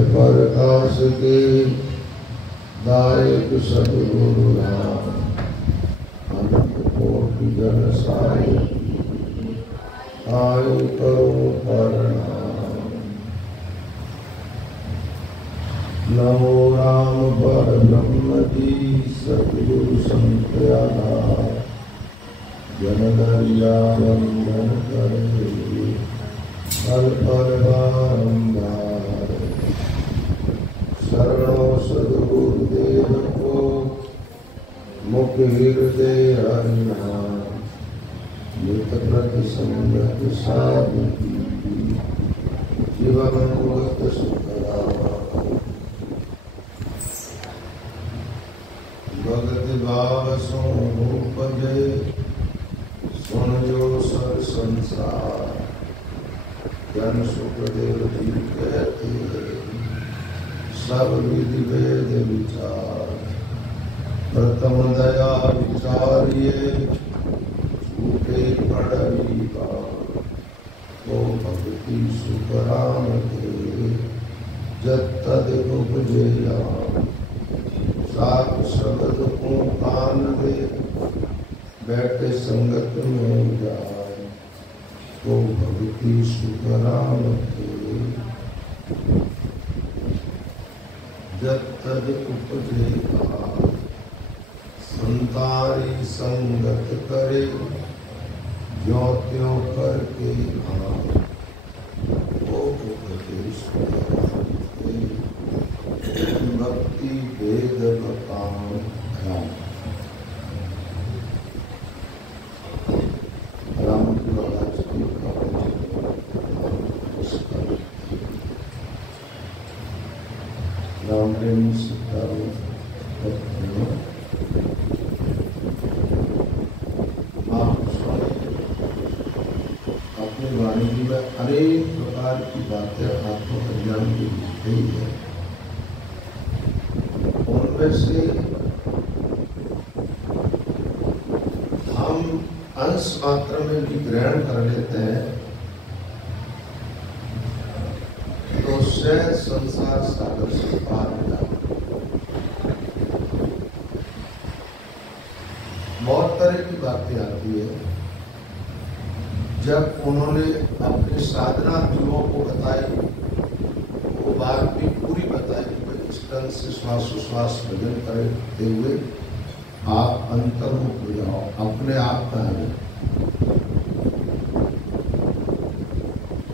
प्रकाश के दायक सद्गुरु राम, अनंत कोटि जन साय आय करो प्रणाम। नमो राम पर ब्रह्म जी सद्गुरु संत आधार, जन दरिया वंदन करे फल पर बारंबार। शरणो सद्गुरुदेव को मुख हृदय हरिनाम, नित प्रति संगत साधु जीवन मुक्त सुखराम। भगत भाव सो उपजे सुन जो सर संसार, जन सुखदेव जी कहते हैं सब विधि वेद विचार। प्रथम दया विचारिये झूठे पड़री बार, तो भक्ति सुख राम के जत तद उपजे राम। सात शब्द को कान दे बैठे संगत में जाए, तो भक्ति सुख राम के जब तद उपजे राम। संतारी संगत करे ज्यों त्यों करके राम, तो उपजे सुख राम के भक्ति वेद बकाम राम। राम प्रेम सिद्धारू अपनी वाणी में अनेक प्रकार की बातें आत्मकल्याण की गई है। उनमें से हम अंश मात्र में भी ग्रहण कर लेते हैं तो शायद संसार सागर से पार हो जाए। बहुत तरह की बातें आती है। जब उन्होंने अपने साधना गुरुओं को बताई, वो बात भी पूरी बताई कि इस ढंग से श्वासोश्वास भजन करते हुए आप अंतर्मुख हो जाओ, अपने आप का है।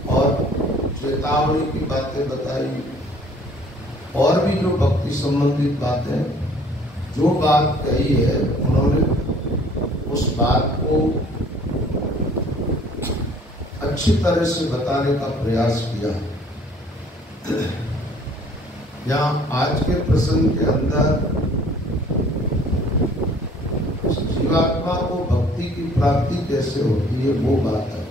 और चेतावनी की बातें बताई, और भी जो भक्ति संबंधित बातें, जो बात कही है उन्होंने उस बात को अच्छी तरह से बताने का प्रयास किया। यहाँ आज के प्रसंग के अंदर जीवात्मा को भक्ति की प्राप्ति कैसे होती है वो बात है।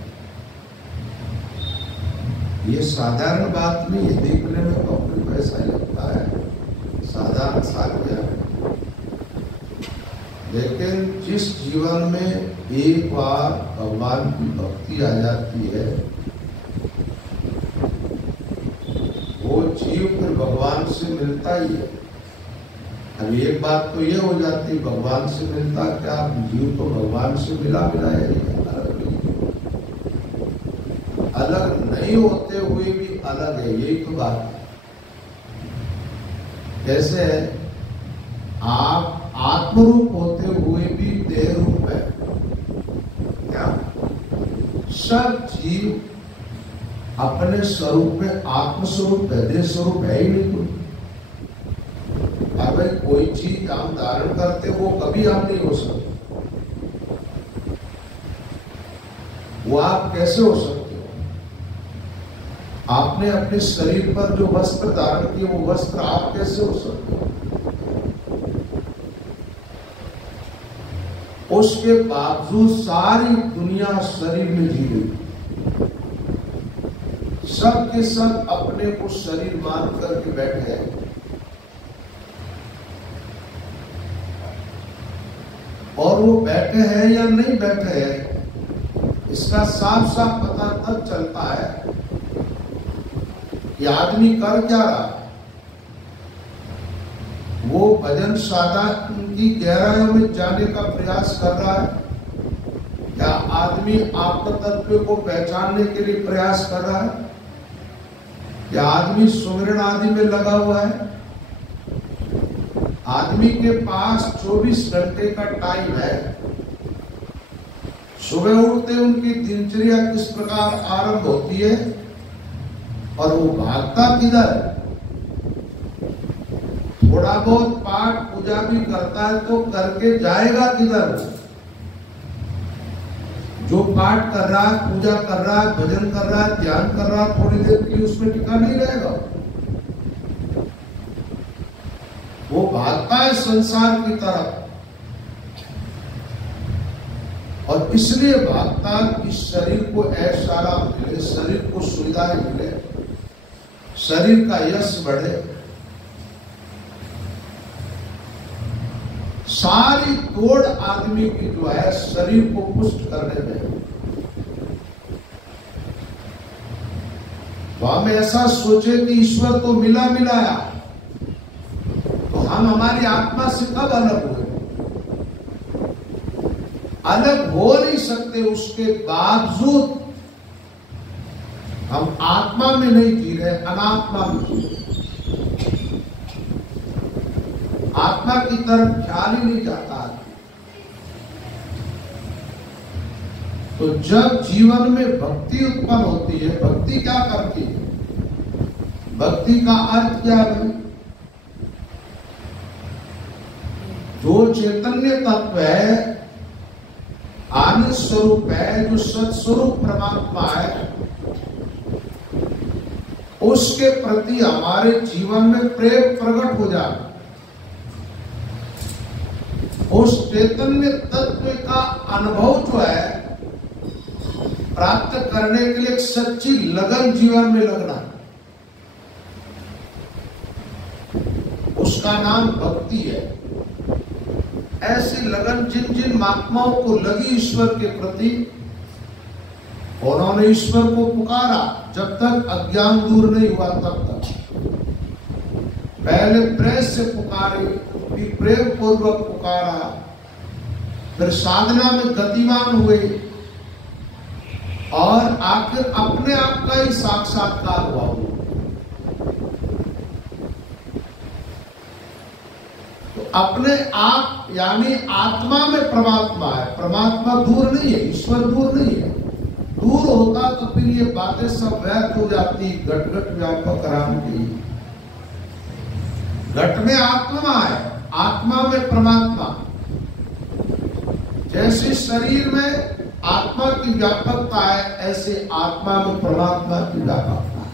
ये साधारण बात नहीं है, देखने में तो अपने को ऐसा ही लगता है साधारण सा क्या है, लेकिन जिस जीवन में एक बार भगवान की भक्ति आ जाती है वो जीव फिर भगवान से मिलता ही है। अब एक बात तो ये हो जाती भगवान से मिलता क्या, जीव तो भगवान से मिला है, अलग नहीं होते हुए भी अलग है, यही तो बात है। कैसे है, आप आत्मरूप होते हुए भी देह रूप है क्या? सब जीव अपने स्वरूप में आत्मस्वरूप है, देह स्वरूप है ही नहीं कोई। अगर कोई चीज हम धारण करते वो कभी हम नहीं हो सकते, वो आप कैसे हो सकते हो? आपने अपने शरीर पर जो वस्त्र धारण किए वो वस्त्र आप कैसे हो सकते हो? उसके बावजूद सारी दुनिया शरीर में जी रही, सब के सब अपने को शरीर मान करके बैठे हैं। और वो बैठे हैं या नहीं बैठे हैं इसका साफ साफ पता तब चलता है कि आदमी कर क्या रहा है। वो भजन साधन की गहराइयों में जाने का प्रयास कर रहा है, क्या आदमी आत्म तत्व को पहचानने के लिए प्रयास कर रहा है, क्या आदमी सुमिरन आदि में लगा हुआ है? आदमी के पास 24 घंटे का टाइम है। सुबह उठते उनकी दिनचर्या किस प्रकार आरंभ होती है और वो भागता किधर? थोड़ा बहुत पाठ पूजा भी करता है तो करके जाएगा किधर? जो पाठ कर रहा है, पूजा कर रहा है, भजन कर रहा है, ध्यान कर रहा है, थोड़ी देर के लिए उसमें टिका नहीं रहेगा। वो भागता है संसार की तरफ, और इसलिए भागता कि शरीर को ऐसा मिले, शरीर को सुविधाएं मिले, शरीर का यश बढ़े। सारी दौड़ आदमी की जो है शरीर को पुष्ट करने में। तो हम ऐसा सोचे कि ईश्वर तो मिलाया, तो हम हमारी आत्मा से कब अलग हुए? अलग हो नहीं सकते। उसके बावजूद हम आत्मा में नहीं जी रहे, अनात्मा में जी रहे। आत्मा की तरफ ख्याल ही नहीं जाता। तो जब जीवन में भक्ति उत्पन्न होती है, भक्ति क्या करती है? भक्ति का अर्थ क्या है? जो चैतन्य तत्व है, आनंद स्वरूप है, जो सत्स्वरूप परमात्मा है, उसके प्रति हमारे जीवन में प्रेम प्रकट हो जाए। उस चैतन्य तत्व का अनुभव जो है प्राप्त करने के लिए एक सच्ची लगन जीवन में लगना, उसका नाम भक्ति है। ऐसी लगन जिन जिन महात्माओं को लगी ईश्वर के प्रति, उन्होंने ईश्वर को पुकारा। जब तक अज्ञान दूर नहीं हुआ तब तक पहले प्रेस से पुकारे, फिर प्रेम पूर्वक पुकारा, फिर साधना में गतिमान हुए, और आखिर अपने आप का ही साक्षात्कार हुआ। तो अपने आप यानी आत्मा में परमात्मा है। परमात्मा दूर नहीं है, ईश्वर दूर नहीं है। दूर होता तो फिर ये बातें सब व्यर्थ हो जाती। घट घट व्यापक राम की, घट में आत्मा है, आत्मा में परमात्मा। जैसे शरीर में आत्मा की व्यापकता है, ऐसे आत्मा में परमात्मा की व्यापकता है।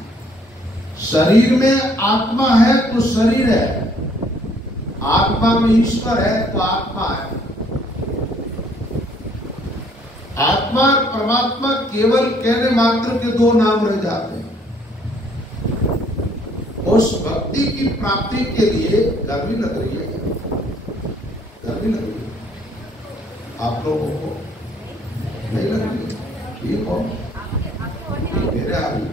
शरीर में आत्मा है तो शरीर है, आत्मा में ईश्वर है तो आत्मा है। आत्मा और परमात्मा केवल कहने मात्र के दो नाम रह जाते हैं। उस भक्ति की प्राप्ति के लिए गर्मी लग रही है, गर्मी लग रही है आप लोगों को? नहीं लग रही है? ठीक हो, मेरे आ रही,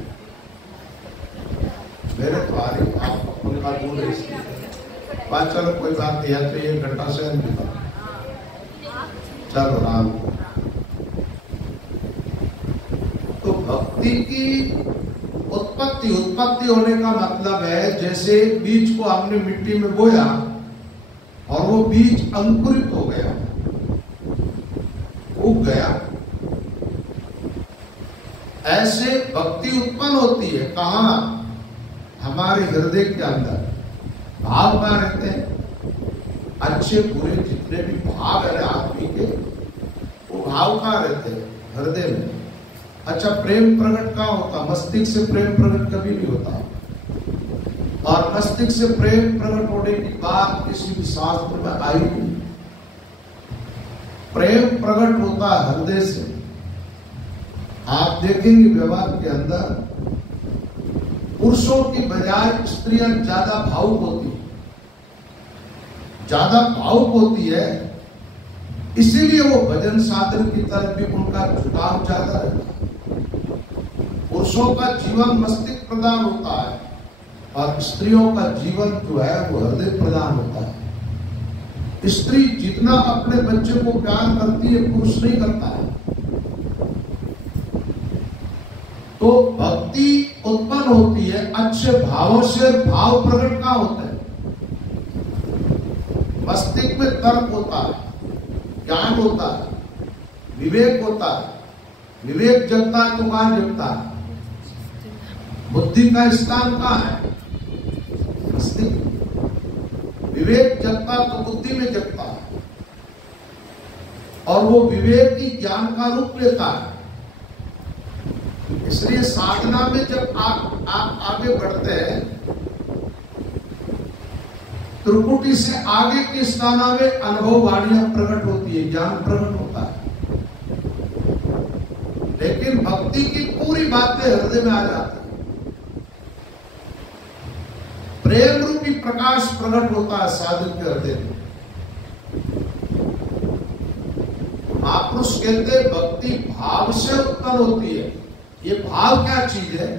मेरे तो आ रही, आप उनका दूर है इसलिए बात। चलो कोई बात नहीं है, तो 1 घंटा से हम दिखा, चलो राम। तो भक्ति की उत्पत्ति होने का मतलब है जैसे बीज को हमने मिट्टी में बोया और वो बीज अंकुरित हो गया, उग गया, ऐसे भक्ति उत्पन्न होती है। कहाँ? हमारे हृदय के अंदर। भाव कहाँ रहते हैं? अच्छे बुरे जितने भी भाव है आदमी के, वो भाव कहाँ रहते हैं? हृदय में। अच्छा, प्रेम प्रकट कहाँ होता? मस्तिष्क से प्रेम प्रकट कभी नहीं होता। और मस्तिष्क से प्रेम प्रकट होने की बात किसी भी शास्त्र में आई नहीं। प्रेम प्रकट होता है हृदय से। आप देखेंगे व्यवहार के अंदर पुरुषों की बजाय स्त्रियां ज्यादा भावुक होती है, ज्यादा भावुक होती है। इसीलिए वो भजन साधन की तरफ भी उनका झुकाव ज्यादा रहता है। पुरुषों का जीवन मस्तिष्क प्रधान होता है और स्त्रियों का जीवन जो है वो हृदय प्रधान होता है। स्त्री जितना अपने बच्चे को प्यार करती है पुरुष नहीं करता है। तो भक्ति उत्पन्न होती है अच्छे भावों से। भाव प्रकट कहाँ होता है? मस्तिष्क में तर्क होता है, ज्ञान होता है, विवेक होता है। विवेक जगता है तो कहाँ जगता है? बुद्धि का स्थान कहाँ है? मस्तिष्क। विवेक जगता तो बुद्धि में जगता है और वो विवेक ही ज्ञान का रूप लेता है। इसलिए साधना में जब आप आगे बढ़ते हैं, त्रिकुटी से आगे के स्थान में अनुभव वाणियां प्रकट होती है, ज्ञान प्रकट होता है। लेकिन भक्ति की पूरी बातें हृदय में आ जाती है। प्रेम रूपी प्रकाश प्रकट होता है साधक के हृदय में। महापुरुष कहते भक्ति भाव से उत्पन्न होती है। ये भाव क्या चीज है?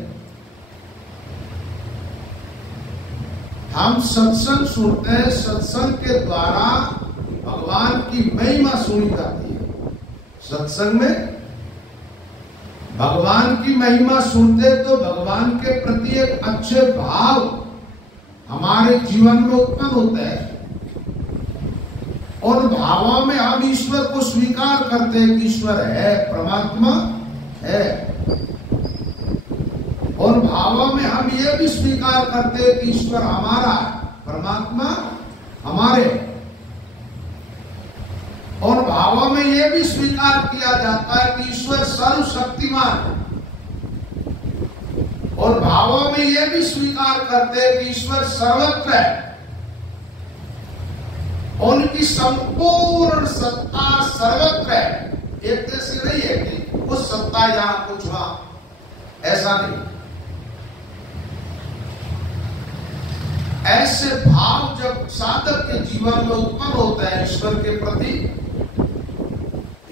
हम सत्संग सुनते हैं, सत्संग के द्वारा भगवान की महिमा सुनी जाती है। सत्संग में भगवान की महिमा सुनते तो भगवान के प्रति एक अच्छे भाव हमारे जीवन में उत्पन्न होते हैं। और भावों में हम ईश्वर को स्वीकार करते हैं कि ईश्वर है, परमात्मा है। और भावों में हम ये भी स्वीकार करते हैं कि ईश्वर हमारा है, परमात्मा हमारे। और भावों में ये भी स्वीकार किया जाता है कि ईश्वर सर्वशक्तिमान है। और भावों में ये भी स्वीकार करते हैं कि ईश्वर सर्वत्र है। उनकी संपूर्ण सत्ता सर्वत्र है। एक जैसी नहीं है कि कुछ सत्ता यहां कुछ वहां, ऐसा नहीं। ऐसे भाव जब साधक के जीवन में उत्पन्न होता है ईश्वर के प्रति,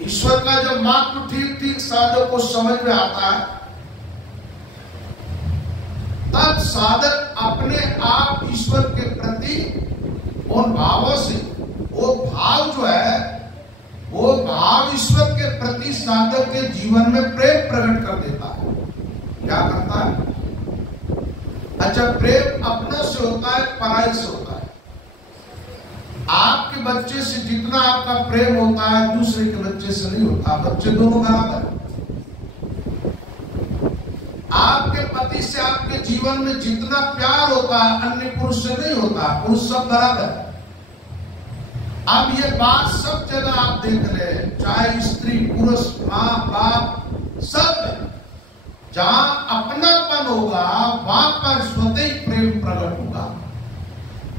ईश्वर का जब महत्व ठीक ठीक साधक को समझ में आता है, तब साधक अपने आप ईश्वर के प्रति उन भावों से, वो भाव जो है वो भाव ईश्वर के प्रति साधक के जीवन में प्रेम प्रकट कर देता है। क्या करता है? अच्छा, प्रेम अपनों से होता है, पराई से होता है। आपके बच्चे से जितना आपका प्रेम होता है दूसरे के बच्चे से नहीं होता। बच्चे दोनों बराबर। आपके पति से आपके जीवन में जितना प्यार होता है अन्य पुरुष से नहीं होता। पुरुष सब बराबर। अब ये बात सब जगह आप देख ले, चाहे स्त्री पुरुष माँ बाप सब, जहां अपनापन होगा वहां पर स्वतः ही प्रेम प्रकट होगा।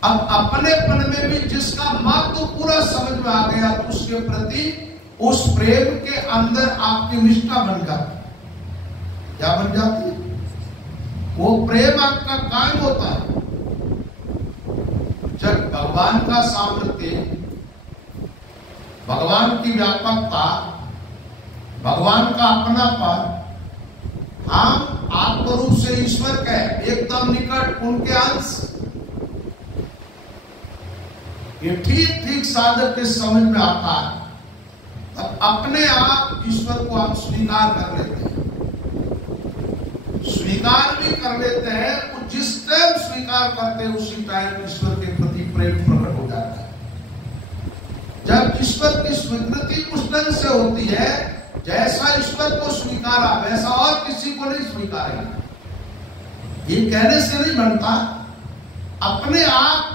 अब अपनेपन में भी जिसका महत्व पूरा समझ में आ गया तो उसके प्रति उस प्रेम के अंदर आपकी निष्ठा बन जाती। क्या बन जाती है? वो प्रेम आपका कायम होता है। जब भगवान का सामर्थ्य, भगवान की व्यापकता, भगवान का अपनापन, हम आत्मरूप से ईश्वर के एकदम निकट उनके अंश, ये ठीक ठीक साधक के समझ में आता है। तब अपने आप ईश्वर को आप स्वीकार कर लेते हैं। स्वीकार भी कर लेते हैं, जिस टाइम स्वीकार करते हैं उसी टाइम ईश्वर के प्रति प्रेम प्रकट हो जाता है। जब ईश्वर की स्वीकृति उस ढंग से होती है जैसा ईश्वर को स्वीकारा वैसा और किसी को नहीं स्वीकारेगा। ये कहने से नहीं बनता। अपने आप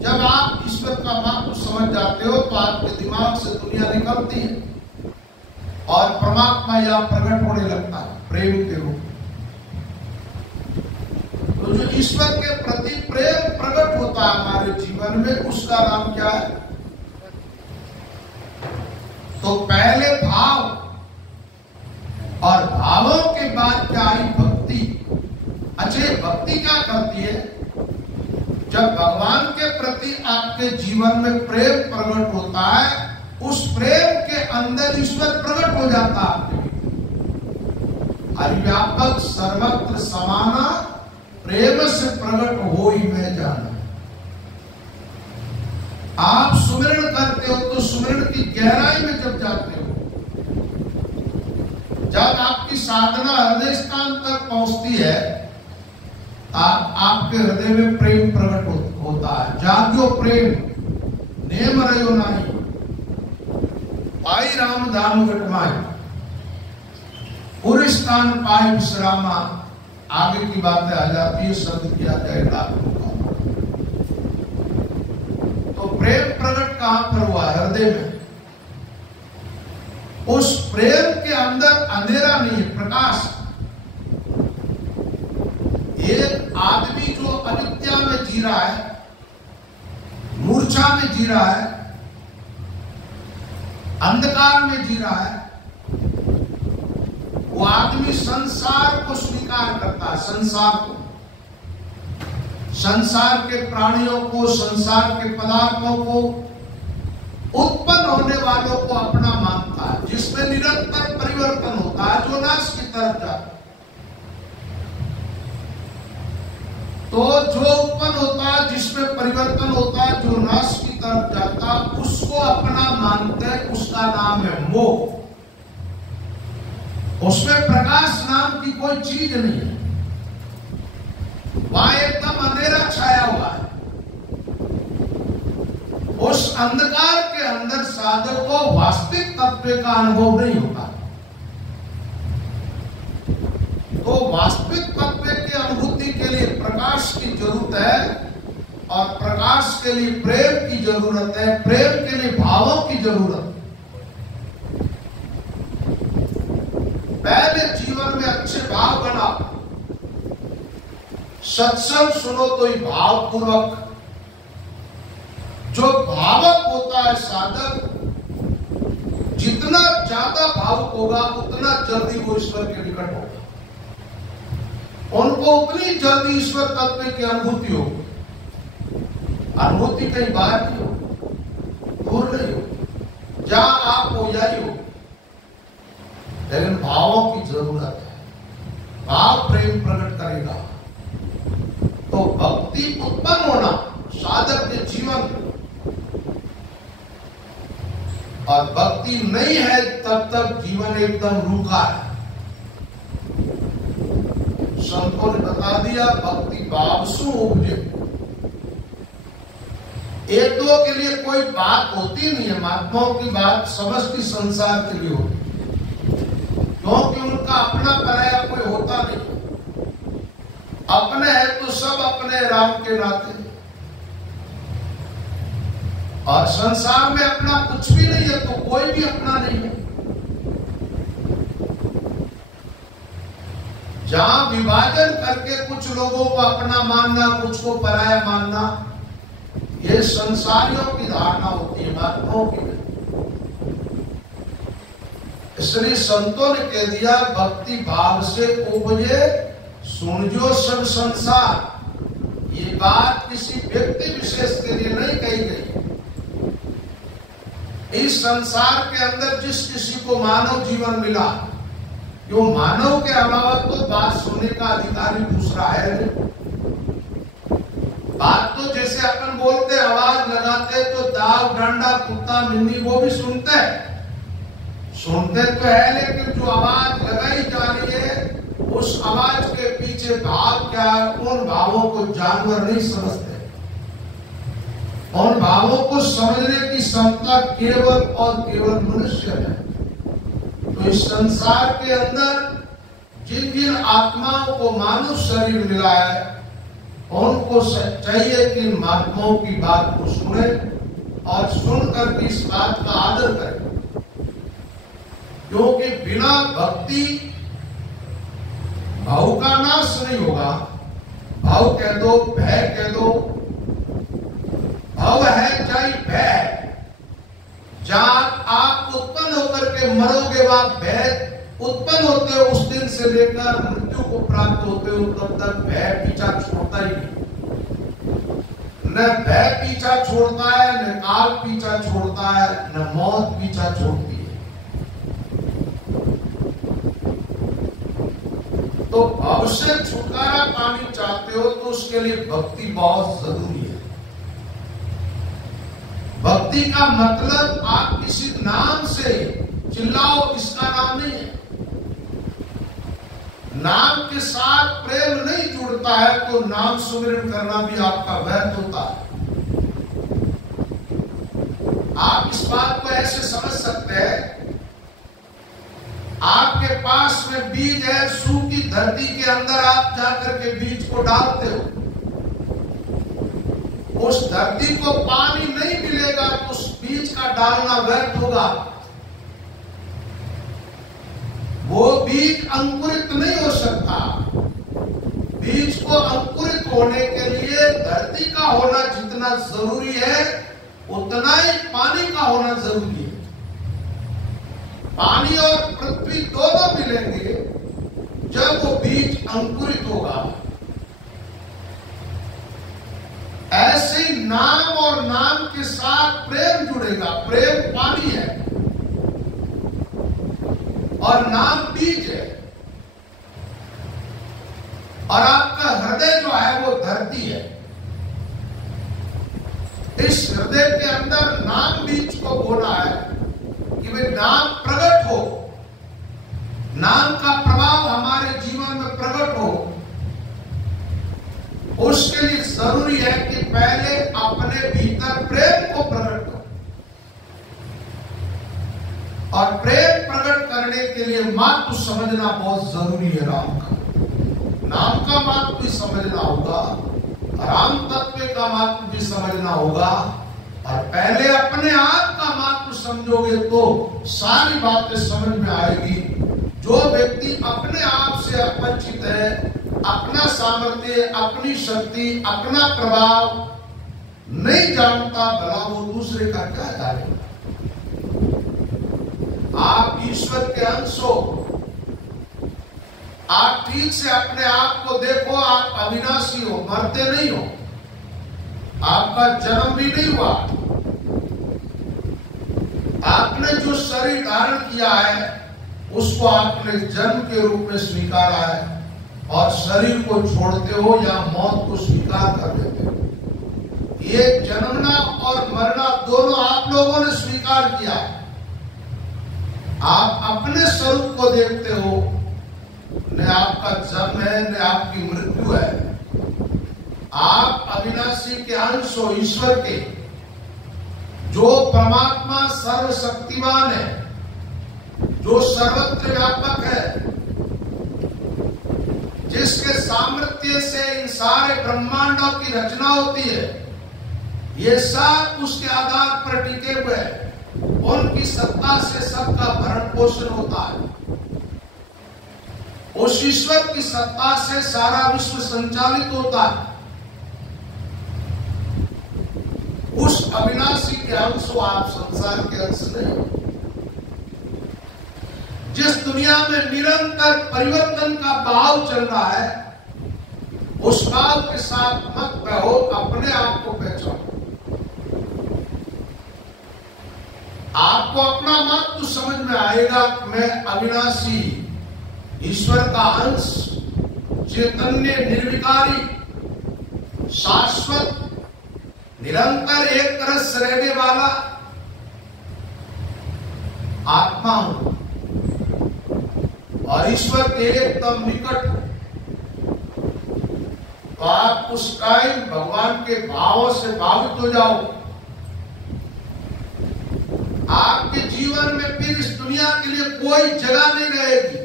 जब आप ईश्वर का महत्व समझ जाते हो तो आपके दिमाग से दुनिया निकलती है और परमात्मा यहां प्रकट होने लगता है प्रेम के रूप। तो जो ईश्वर के प्रति प्रेम प्रकट होता है हमारे जीवन में, उसका नाम क्या है? तो पहले भाव और भावों के बाद क्या आई? भक्ति। अच्छा, भक्ति क्या करती है? जब भगवान के प्रति आपके जीवन में प्रेम प्रकट होता है, उस प्रेम के अंदर ईश्वर प्रकट हो जाता है। हरिव्यापक सर्वत्र समाना प्रेम से प्रकट हो ही मैं जाना। आप सुमिरन करते हो तो सुमिरन की गहराई में जब जाते हो, जब आपकी साधना हृदय स्थान तक पहुंचती है, आपके हृदय में प्रेम प्रकट होता है। जाग्यो प्रेम नेम रहो नाही, पाई राम धाम घटमाई, पूरे स्थान पाई विश्रामा। आगे की बातें आ जाती है, शब्द किया जाएगा। तो प्रेम प्रकट कहां पर हुआ? हृदय में। उस प्रेम के अंदर अंधेरा नहीं है, प्रकाश। एक आदमी जो अविद्या में जी रहा है, मूर्छा में जी रहा है, अंधकार में जी रहा है, वो आदमी संसार को स्वीकार करता है। संसार को, संसार के प्राणियों को, संसार के पदार्थों को, उत्पन्न होने वालों को अपना मानता है, जिसमें निरंतर परिवर्तन होता है, जो नाश की तरफ जाता है। तो जो उत्पन्न होता है, जिसमें परिवर्तन होता है, जो नाश की तरफ जाता है, उसको अपना मानते हैं। उसका नाम है मोह। उसमें प्रकाश नाम की कोई चीज नहीं है, वहां एकदम अंधेरा छाया हुआ है। उस अंधकार के अंदर साधक को वास्तविक तत्व का अनुभव नहीं होता। तो वास्तविक तत्व की अनुभूति के लिए प्रकाश की जरूरत है, और प्रकाश के लिए प्रेम की जरूरत है, प्रेम के लिए भावों की जरूरत है। पहले जीवन में अच्छे भाव बनाओ, सत्संग सुनो तो ही भाव पूर्वक। जो भावक होता है साधक, जितना ज्यादा भावुक होगा उतना जल्दी वो ईश्वर के निकट होगा। उनको उतनी जल्दी ईश्वर तत्व की अनुभूति होगी। अनुभूति कहीं बाहर नहीं हो, दूर नहीं हो, जहां आप हो यही हो। लेकिन भावों की जरूरत है। भाव प्रेम प्रकट करेगा तो भक्ति उत्पन्न होना साधक के जीवन में, और भक्ति नहीं है तब तक जीवन एकदम रूखा है। संतों ने बता दिया, भक्ति भाव सु उपजे। एक दो के लिए कोई बात होती नहीं है, महात्माओं की बात समष्टि संसार के लिए होती, क्योंकि उनका अपना पराया कोई होता नहीं। अपने है तो सब अपने राम के नाते, और संसार में अपना कुछ भी नहीं है तो कोई भी अपना नहीं है। जहां विभाजन करके कुछ लोगों को अपना मानना, कुछ को पराया मानना, ये संसारियों की धारणा होती है, महात्माओं की नहीं। इसलिए संतों ने कह दिया, भक्ति भाव से उपजे सुनजो सब संसार। ये बात किसी व्यक्ति विशेष के लिए नहीं कही गई। इस संसार के अंदर जिस किसी को मानव जीवन मिला, जो मानव के अलावा तो बात सुनने का अधिकारी दूसरा है नहीं। बात तो जैसे अपन बोलते, आवाज लगाते तो दाव, डंडा, कुत्ता, मिन्नी वो भी सुनते हैं, सुनते तो है, लेकिन जो आवाज लगाई जा रही है उस आवाज के पीछे भाव क्या है, उन भावों को जानवर नहीं समझते। उन भावों को समझने की क्षमता केवल और केवल मनुष्य है। तो इस संसार के अंदर जिन जिन आत्माओं को मानव शरीर मिला है, उनको चाहिए कि महात्माओं की बात को सुने और सुनकर के इस बात का आदर करें, क्योंकि बिना भक्ति भाव का नाश नहीं होगा। भाव कह दो, भय कह दो, भाव है चाहे भय। जहां आप उत्पन्न होकर के मरोगे, वहां भय उत्पन्न होते हो, उस दिन से लेकर मृत्यु को प्राप्त होते हो, तब तक भय पीछा छोड़ता ही नहीं। न भय पीछा छोड़ता है, न काल पीछा छोड़ता है, न मौत पीछा छोड़ती है। तो तो अब से छुटकारा पानी चाहते हो तो उसके लिए भक्ति बहुत जरूरी है। भक्ति का मतलब आप किसी नाम से चिल्लाओ, इसका नाम नहीं है। नाम के साथ प्रेम नहीं जुड़ता है तो नाम सुमिरन करना भी आपका व्यर्थ होता है। आप इस बात को ऐसे समझ सकते हैं, आपके पास में बीज है, सूखी धरती के अंदर आप जाकर के बीज को डालते हो, उस धरती को पानी नहीं मिलेगा तो उस बीज का डालना व्यर्थ होगा। वो बीज अंकुरित नहीं हो सकता। बीज को अंकुरित होने के लिए धरती का होना जितना जरूरी है उतना ही पानी का होना जरूरी है। पानी और पृथ्वी दोनों मिलेंगे जब वो बीज अंकुरित होगा। ऐसे ही नाम और नाम के साथ प्रेम जुड़ेगा। प्रेम पानी है और नाम बीज है, और आपका हृदय जो है वो धरती है। इस हृदय के अंदर नाम बीज को बोला है कि वे नाम प्रकट हो, नाम का प्रभाव हमारे जीवन में प्रकट हो। उसके लिए जरूरी है कि पहले अपने भीतर प्रेम को प्रकट करो, और प्रेम प्रकट करने के लिए महत्व समझना बहुत जरूरी है। राम का नाम का महत्व भी समझना होगा, राम तत्व का महत्व भी समझना होगा, और पहले अपने आप का महत्व समझोगे तो सारी बातें समझ में आएगी। जो व्यक्ति अपने आप से अपरिचित है, अपना सामर्थ्य, अपनी शक्ति, अपना प्रभाव नहीं जानता, भला वो दूसरे का क्या जानेगा। आप ईश्वर के अंश हो, आप ठीक से अपने आप को देखो। आप अविनाशी हो, मरते नहीं हो, आपका जन्म भी नहीं हुआ। आपने जो शरीर धारण किया है उसको आपने जन्म के रूप में स्वीकारा है, और शरीर को छोड़ते हो या मौत को स्वीकार कर देते हो। ये जन्मना और मरना दोनों आप लोगों ने स्वीकार किया। आप अपने स्वरूप को देखते हो, न आपका जन्म है न आपकी मृत्यु है। आप अविनाशी के अंश हो, ईश्वर के। जो परमात्मा सर्वशक्तिमान है, जो सर्वत्र व्यापक है, जिसके सामर्थ्य से इन सारे ब्रह्मांडों की रचना होती है, ये सब उसके आधार पर टिके हुए हैं। उनकी सत्ता से सबका भरण पोषण होता है। उस ईश्वर की सत्ता से सारा विश्व संचालित होता है। उस अविनाशी के अंश हो आप, संसार के अंश नहीं। जिस दुनिया में निरंतर परिवर्तन का बहाव चल रहा है, उस काल के साथ मत बहो, अपने आप को पहचानो। आपको अपना महत्व समझ में आएगा कि मैं अविनाशी ईश्वर का अंश, चैतन्य, निर्विकारी, शाश्वत, निरंतर एक रस रहने वाला आत्मा हूं, और ईश्वर के एकदम निकट। तो आप उस टाइम भगवान के भावों से भावित हो जाओ। आपके जीवन में फिर इस दुनिया के लिए कोई जगह नहीं रहेगी।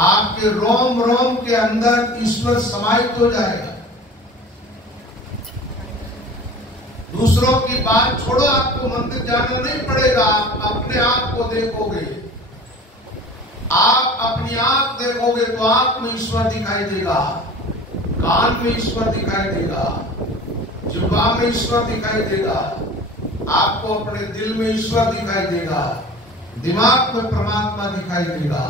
आपके रोम रोम के अंदर ईश्वर समाहित हो जाएगा। दूसरों की बात छोड़ो, आपको मंदिर जाना नहीं पड़ेगा। आप अपने आप को देखोगे, आप अपनी आंख देखोगे तो आंख में ईश्वर दिखाई देगा, कान में ईश्वर दिखाई देगा, जिह्वा में ईश्वर दिखाई देगा, आपको अपने दिल में ईश्वर दिखाई देगा, दिमाग में परमात्मा दिखाई देगा।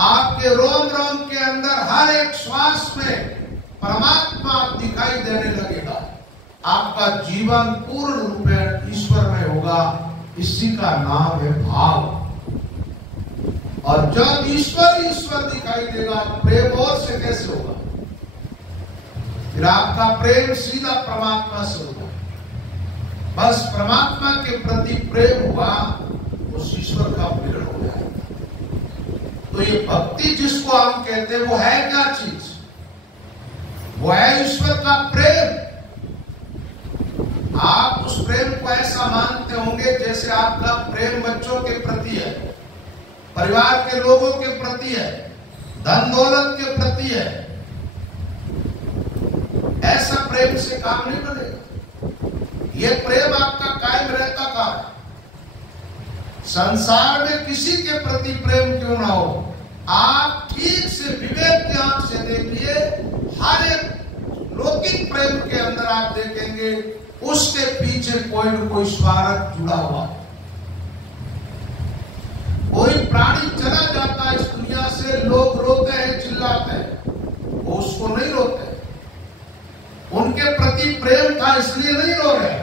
आपके रोम रोम के अंदर हर एक श्वास में परमात्मा दिखाई देने लगेगा। आपका जीवन पूर्ण रूप में ईश्वर में होगा। इसी का नाम है भाव। और जब ईश्वर ईश्वर दिखाई देगा, प्रेम और से कैसे होगा? फिर आपका प्रेम सीधा परमात्मा से होगा। बस परमात्मा के प्रति प्रेम हुआ, उस ईश्वर का मिलन हो जाएगा। तो ये भक्ति जिसको हम कहते हैं, वो है क्या चीज? वो है ईश्वर का प्रेम। आप उस प्रेम को ऐसा मानते होंगे जैसे आपका प्रेम बच्चों के प्रति है, परिवार के लोगों के प्रति है, धन दौलत के प्रति है। ऐसा प्रेम से काम नहीं बनेगा। ये प्रेम आपका कायम रहता काम है। संसार में किसी के प्रति प्रेम क्यों ना हो, आप ठीक से विवेक की आंख से देखिए, हर एक लौकिक प्रेम के अंदर आप देखेंगे उसके पीछे कोई न कोई स्वार्थ जुड़ा हुआ है। कोई प्राणी चला जाता है इस दुनिया से, लोग रोते हैं, चिल्लाते हैं, वो उसको नहीं रोते। उनके प्रति प्रेम था इसलिए नहीं रो रहे,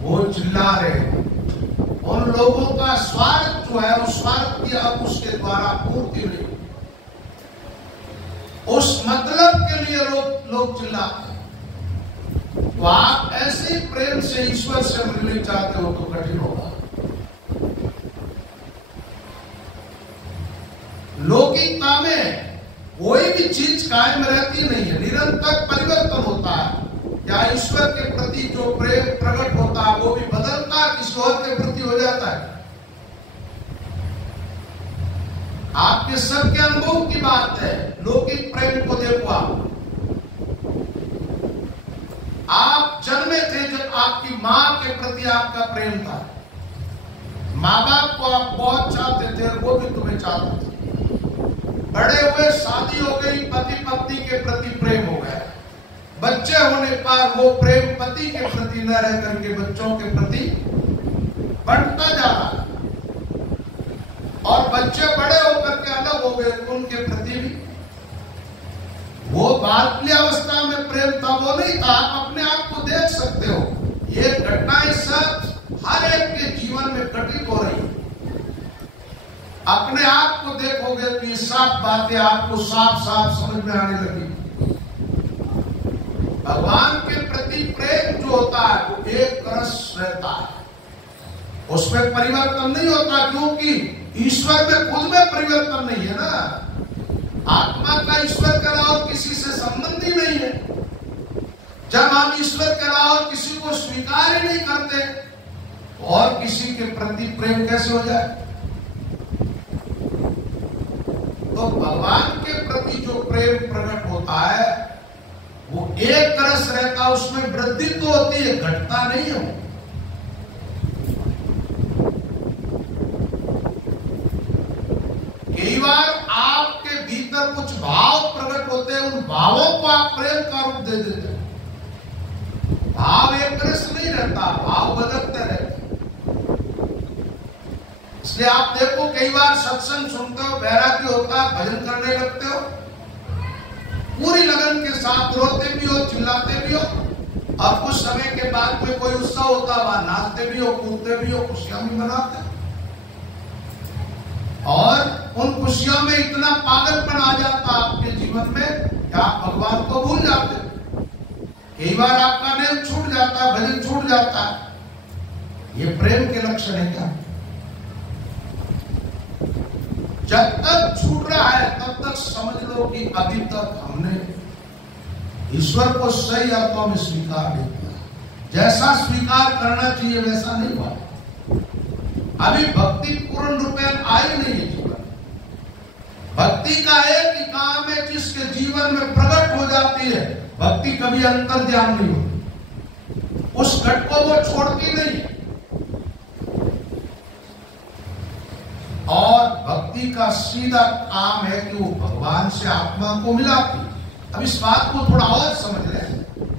वो चिल्ला रहे। उन लोगों का स्वार्थ जो है, उस स्वार्थ की अब उसके द्वारा पूर्ति नहीं, उस मतलब के लिए लोग चिल्लाते हैं। तो आप ऐसे प्रेम से ईश्वर से मिलना चाहते हो तो कठिन होगा। लौकिकता में कोई भी चीज कायम रहती नहीं है, निरंतर परिवर्तन होता है। या ईश्वर के प्रति जो प्रेम प्रकट होता है वो भी बदलता किसी और के प्रति हो जाता है। आपके सबके अनुभव की बात है। लौकिक प्रेम को देखो, आप जन्मे थे जब आपकी मां के प्रति आपका प्रेम था, माँ बाप को आप बहुत चाहते थे, वो भी तुम्हें चाहते थे। बड़े हुए, शादी हो गई, पति पत्नी के प्रति प्रेम हो गया। बच्चे होने पर वो प्रेम पति के प्रति न रह करके बच्चों के प्रति बढ़ता जा रहा है। और बच्चे बड़े होकर के अलग हो गए, उनके प्रति भी वो बालकली अवस्था में प्रेम था, वो नहीं था। आप अपने आप को देख सकते हो, ये घटनाएं सब हर एक के जीवन में घटित हो रही है। अपने आप को देखोगे तो ये सब बातें आपको साफ साफ समझ में आने लगी। भगवान के प्रति प्रेम जो होता है वो एक रस रहता है, उसमें परिवर्तन नहीं होता, क्योंकि ईश्वर में खुद में परिवर्तन नहीं है ना। आत्मा का ईश्वर के अलावा किसी से संबंध ही नहीं है। जब हम ईश्वर के अलावा किसी को स्वीकार ही नहीं करते और किसी के प्रति प्रेम कैसे हो जाए? तो भगवान के प्रति जो प्रेम प्रकट होता है वो एक रस रहता, उसमें वृद्धि तो होती है, घटता नहीं है। कई बार आपके भीतर कुछ भाव प्रकट होते हैं, उन भावों को आप प्रेम का रूप दे देते हैं। भाव एक रस नहीं रहता, भाव बदलते रहते। इसलिए आप देखो, कई बार सत्संग सुनते हो, वैराग्य होता है, भजन करने लगते हो, पूरी लगन के साथ रोते भी हो, चिल्लाते भी हो, और कुछ समय के बाद में कोई उत्सव होता है, वहां नाचते भी हो, कूदते भी हो, खुशियां भी मनाते हो। और उन खुशियों में इतना पागलपन आ जाता आपके जीवन में कि आप भगवान को भूल जाते हो। कई बार आपका नेम छूट जाता है, भजन छूट जाता है। ये प्रेम के लक्षण है क्या? जब तक छूट रहा है तब तक समझ लो कि अभी तक हमने ईश्वर को सही अर्थों में स्वीकार नहीं किया। जैसा स्वीकार करना चाहिए वैसा नहीं हुआ। अभी भक्ति पूर्ण रूप में आई नहीं है जीवन। भक्ति का एक ही काम है जिसके जीवन में प्रकट हो जाती है। भक्ति कभी अंतर ध्यान नहीं होती, उस घट को वो छोड़ती नहीं। और भक्ति का सीधा काम है कि वो भगवान से आत्मा को मिलाती। अब इस बात को थोड़ा और समझ लें।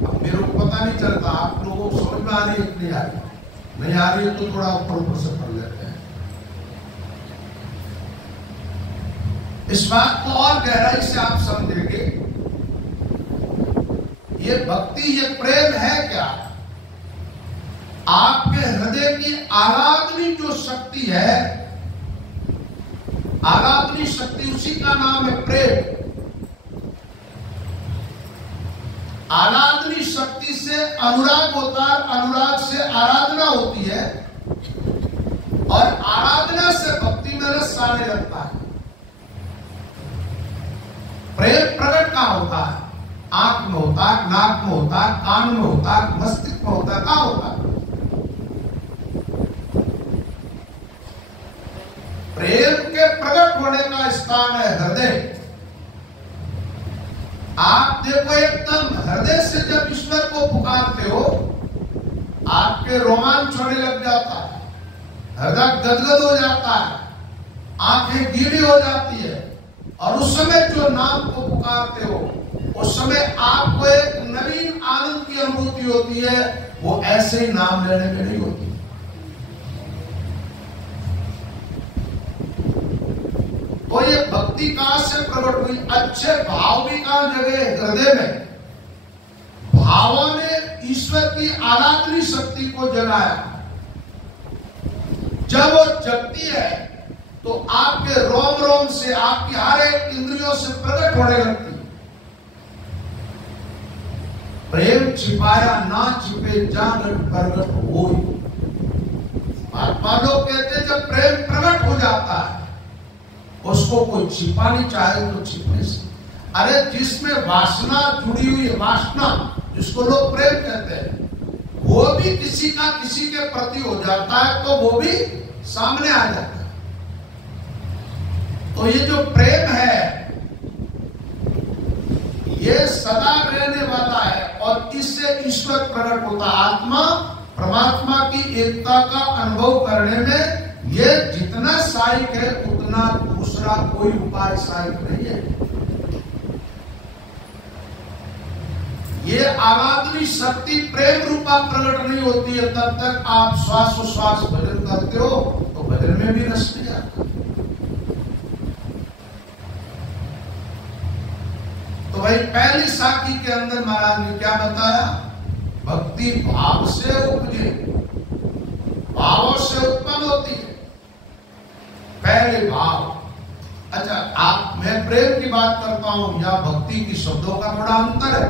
अब मेरे को पता नहीं चलता आप लोगों को समझ में आ रही है कि नहीं आ रही। नहीं आ रही है तो थोड़ा ऊपर से पढ़ लेते हैं। इस बात को और गहराई से आप समझेंगे। ये भक्ति, ये प्रेम है क्या? आपके हृदय की आराधनी जो शक्ति है आराधनी शक्ति, उसी का नाम है प्रेम। आराधनी शक्ति से अनुराग होता है, अनुराग से आराधना होती है, और आराधना से भक्ति में रस आने लगता है। प्रेम प्रकट कहां होता है? आंख में होता है, नाक में होता है, कान में होता है, मस्तिष्क में होता है, कहां होता है? प्रेम के प्रकट होने का स्थान है हृदय। आप देखो, एकदम हृदय से जब ईश्वर को पुकारते हो, आपके रोमांच होने लग जाता है, हृदय गदगद हो जाता है, आंखें गीली हो जाती है, और उस समय जो नाम को पुकारते हो, उस समय आपको एक नवीन आनंद की अनुभूति होती है। वो ऐसे ही नाम लेने में नहीं होती। तो ये भक्ति कहां से प्रकट हुई? अच्छे भाव भी कहां जगे? हृदय में। भावों ने ईश्वर की आराधनी शक्ति को जगाया। जब वो जगती है तो आपके रोम रोम से, आपकी हर एक इंद्रियों से प्रकट होने लगती है। प्रेम छिपाया ना छिपे, जान प्रकट हो। आत्मा लोग कहते हैं जब प्रेम प्रकट हो जाता है, उसको कोई छिपा नहीं चाहे तो छिपने से। अरे जिसमें वासना जुड़ी हुई है, वासना जिसको लोग प्रेम कहते हैं, वो भी किसी का किसी के प्रति हो जाता है तो वो भी सामने आ जाता है। तो ये जो प्रेम है ये सदा रहने वाला है, और इससे ईश्वर प्रकट होता है। आत्मा परमात्मा की एकता का अनुभव करने में ये जितना सहायक है, उतना दूसरा कोई उपाय सहायक नहीं है। ये आराधनी शक्ति प्रेम रूपा प्रकट नहीं होती है तब तक आप श्वासोश्वास भजन करते हो तो भजन में भी रस नहीं आता। तो भाई पहली साखी के अंदर महाराज ने क्या बताया? भक्ति भाव से उपजे, भावों से उत्पन्न होती है। पहले भाव। अच्छा, आप मैं प्रेम की बात करता हूं या भक्ति की शब्दों का थोड़ा अंतर है।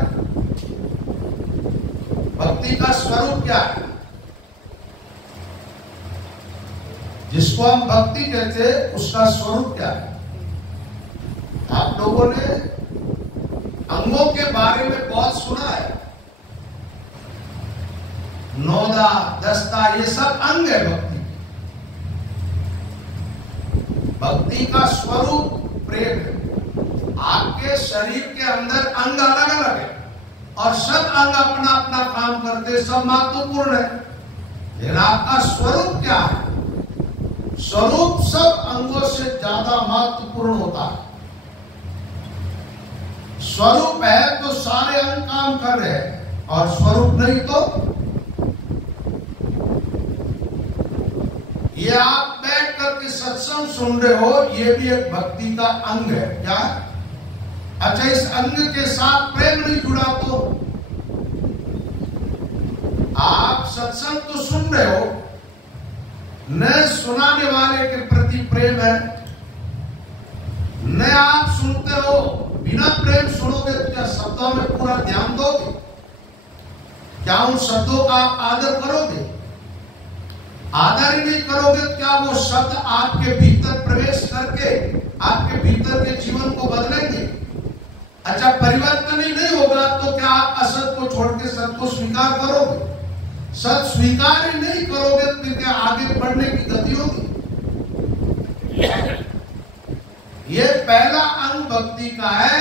भक्ति का स्वरूप क्या है? जिसको हम भक्ति कहते हैं उसका स्वरूप क्या है? आप लोगों ने अंगों के बारे में बहुत सुना है। नौदा, दस्ता, ये सब अंग है भक्ति। भक्ति का स्वरूप प्रेम है। आपके शरीर के अंदर अंग अलग अलग है और सब अंग अपना अपना काम करते, सब महत्वपूर्ण है, लेकिन आपका स्वरूप क्या है? स्वरूप सब अंगों से ज्यादा महत्वपूर्ण होता है। स्वरूप है तो सारे अंग काम कर रहे हैं, और स्वरूप नहीं तो ये आप बैठ करके सत्संग सुन रहे हो, ये भी एक भक्ति का अंग है। क्या? अच्छा, इस अंग के साथ प्रेम नहीं जुड़ा तो आप सत्संग तो सुन रहे हो, न सुनाने वाले के प्रति प्रेम है, न आप सुनते हो। बिना प्रेम सुनोगे तो क्या शब्दों में पूरा ध्यान दोगे? क्या उन शब्दों का आदर करोगे? आदर ही नहीं करोगे तो क्या वो शब्द आपके भीतर प्रवेश करके आपके भीतर के जीवन को बदलेंगे? अच्छा, परिवर्तन ही नहीं होगा तो क्या आप असत को छोड़ के सत को स्वीकार करोगे? सत स्वीकार ही नहीं करोगे तो क्या आगे बढ़ने की गति होगी? ये पहला अंग भक्ति का है।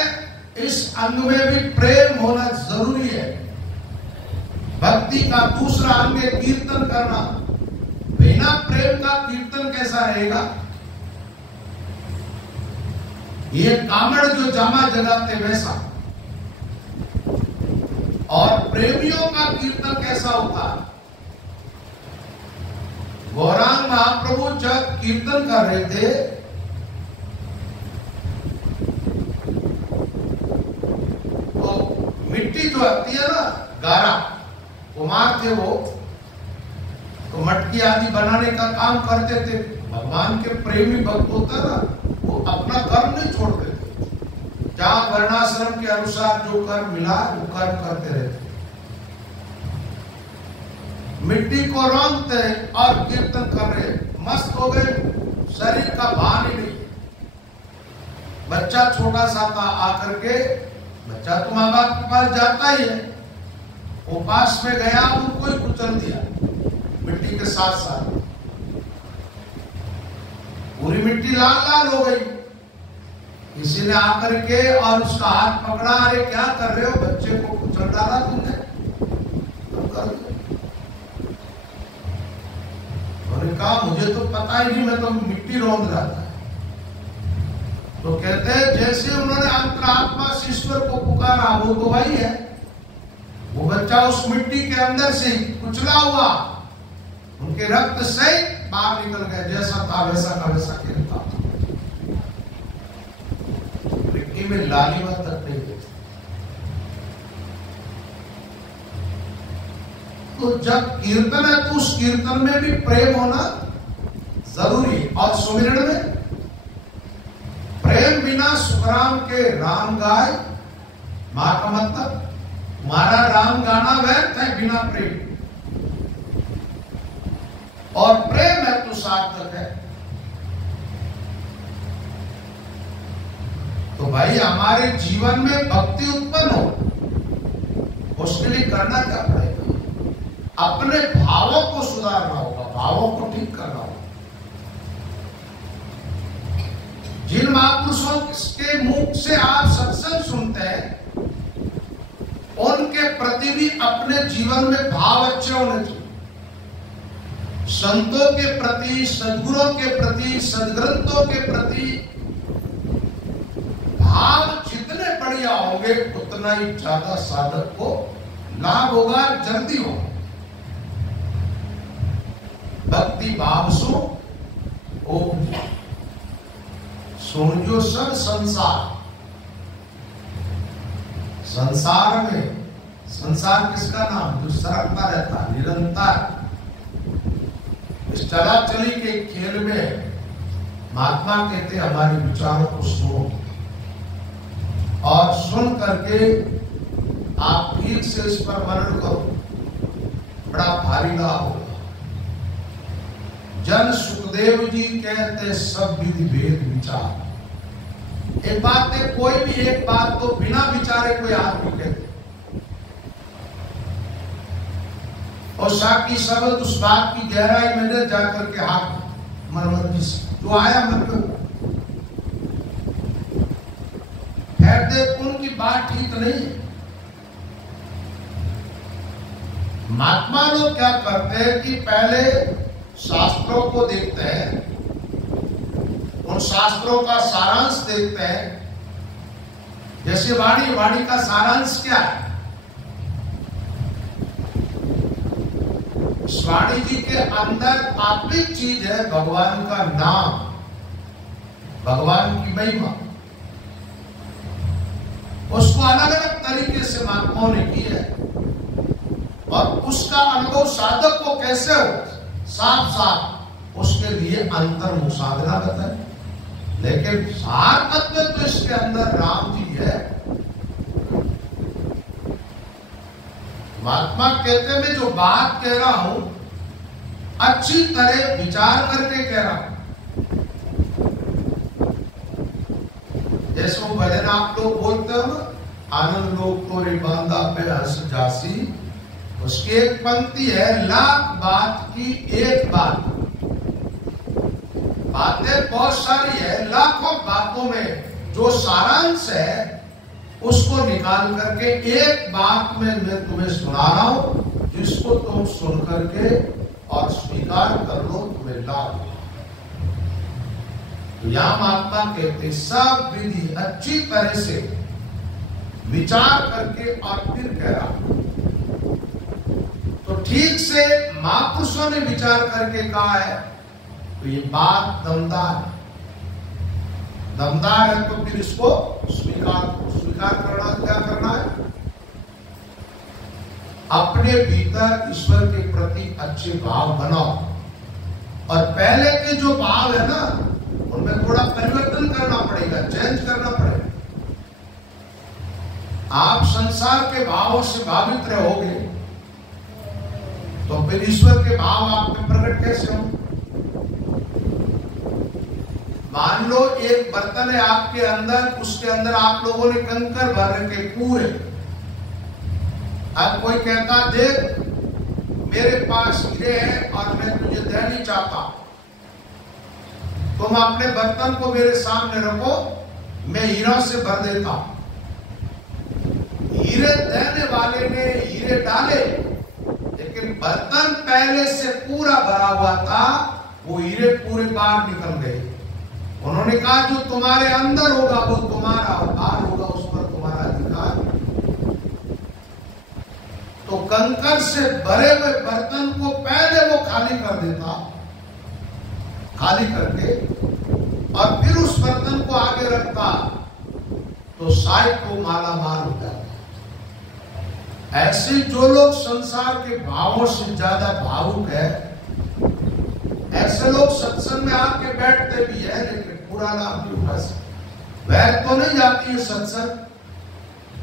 इस अंग में भी प्रेम होना जरूरी है। भक्ति का दूसरा अंग है कीर्तन करना। बिना प्रेम का कीर्तन कैसा रहेगा? ये कामड़ जो जामा जगाते वैसा। और प्रेमियों का कीर्तन कैसा होता है? गौरांग महाप्रभु जब कीर्तन कर रहे थे तो मिट्टी जो आती है ना, गारा, कुमार थे वो, तो मटकी आदि बनाने का काम करते थे। भगवान के प्रेमी भक्त होता ना, अपना कर्म नहीं छोड़ देते। जहां वर्णाश्रम के अनुसार जो कर्म मिला वो कर्म करते रहते। मिट्टी को रौंदते और कीर्तन कर रहे, मस्त हो गए, शरीर का भान ही नहीं। बच्चा छोटा सा था, आकर के बच्चा तो माँ बाप के पास जाता ही है, वो पास में गया, उनको ही कुचल दिया मिट्टी के साथ साथ। पूरी मिट्टी लाल लाल हो गई। किसी ने आकर के और उसका हाथ पकड़ा, अरे क्या कर रहे हो, बच्चे को कुचल डाला तुमने। उन्होंने कहा मुझे तो पता ही नहीं, मैं तो मिट्टी रौंद रहा था। तो कहते हैं जैसे उन्होंने अंतरात्मा से ईश्वर को पुकारा, वो तो वही है, वो बच्चा उस मिट्टी के अंदर से कुचला हुआ, उनके रक्त से बाहर निकल गए, जैसा था वैसा का वैसा खेलता। मिट्टी में लालिमा तक नहीं गई। तो जब कीर्तन है तो उस कीर्तन में भी प्रेम होना जरूरी है। और सुमिरन में प्रेम बिना सुखराम के राम गाय, मां का मतलब तुम्हारा राम गाना व्यर्थ है बिना प्रेम, और प्रेम है तो सार्थक है। तो भाई हमारे जीवन में भक्ति उत्पन्न हो, उसके लिए करना क्या पड़ेगा? अपने भावों को सुधारना होगा, भावों को ठीक करना होगा। जिन महापुरुषों के मुख से आप सत्संग सुनते हैं, उनके प्रति भी अपने जीवन में भाव अच्छे होने चाहिए। संतों के प्रति, सद्गुरुओं के प्रति, सदग्रंथों के प्रति भाव जितने बढ़िया होंगे, उतना ही ज्यादा साधक को लाभ होगा, जल्दी होगा। भक्ति भाव सो ओम, सुन जो सब संसार। संसार में, संसार किसका नाम? जो सरकता रहता निरंतर। इस चला चली के खेल में महात्मा कहते हमारे विचारों को सुनो, और सुन करके आप ठीक से इस पर मनन करो, बड़ा भारी लाभ होगा। जन सुखदेव जी कहते सब विधि भेद विचार। एक बात है, कोई भी एक बात तो बिना विचारे कोई आदमी कहते, और साकी शब्द उस बात की गहराई में जाकर के हाथ मरमत जो आया मन में फेंक दे, उनकी बात ठीक नहीं है। महात्मा लोग क्या करते हैं कि पहले शास्त्रों को देखते हैं, उन शास्त्रों का सारांश देखते हैं। जैसे वाणी, वाणी का सारांश क्या है? वाणी जी के अंदर आत्मिक चीज है भगवान का नाम, भगवान की महिमा। उसको अलग अलग तरीके से महात्माओं ने की है, और उसका अनुभव साधक को कैसे हो, साफ साफ उसके लिए अंतर साधना बताए। लेकिन सार तत्व तो इसके अंदर राम जी है। महात्मा कहते मैं जो बात कह रहा हूं अच्छी तरह विचार करके कह रहा हूं। जैसे वो भजन आप लोग बोलते हो ना, आनंद लोग तोरे बांधा पे हंस जासी, उसकी एक पंक्ति है, लाख बात की एक बात। बातें बहुत सारी है, लाखों बातों में जो सारांश है उसको निकाल करके एक बात में मैं तुम्हें सुना रहा हूं, जिसको तुम सुन करके और स्वीकार कर लो, तुम्हें लाभ। तो यहां महात्मा कहते सब विधि अच्छी तरह से विचार करके और फिर कह रहा। तो ठीक से महापुरुषों ने विचार करके कहा है, तो ये बात दमदार है। दमदार है तो फिर इसको स्वीकार करना, क्या करना है? अपने भीतर ईश्वर के प्रति अच्छे भाव बनाओ, और पहले के जो भाव है ना, उनमें थोड़ा परिवर्तन करना पड़ेगा, चेंज करना पड़ेगा। आप संसार के भावों से भावित रहोगे तो फिर ईश्वर के भाव आप में प्रकट कैसे होंगे? मान लो एक बर्तन है आपके अंदर, उसके अंदर आप लोगों ने कंकर भर के पूरे। अब कोई कहता देख मेरे पास हीरे हैं और मैं तुझे देना नहीं चाहता, तुम अपने बर्तन को मेरे सामने रखो, मैं हीरों से भर देता हूं। हीरे देने वाले ने हीरे डाले, लेकिन बर्तन पहले से पूरा भरा हुआ था, वो हीरे पूरे बाहर निकल गए। उन्होंने कहा जो तुम्हारे अंदर होगा वो तुम्हारा, बाहर होगा उस पर तुम्हारा अधिकार। तो कंकर से भरे हुए बर्तन को पहले वो खाली कर देता, खाली करके और फिर उस बर्तन को आगे रखता, तो शायद वो माला माल हो जाता। ऐसे जो लोग संसार के भावों से ज्यादा भावुक है, ऐसे लोग सत्संग में आके बैठते भी है, लेकिन पूरा लाभ नहीं उठा सकते। वह तो नहीं जाती है सत्संग,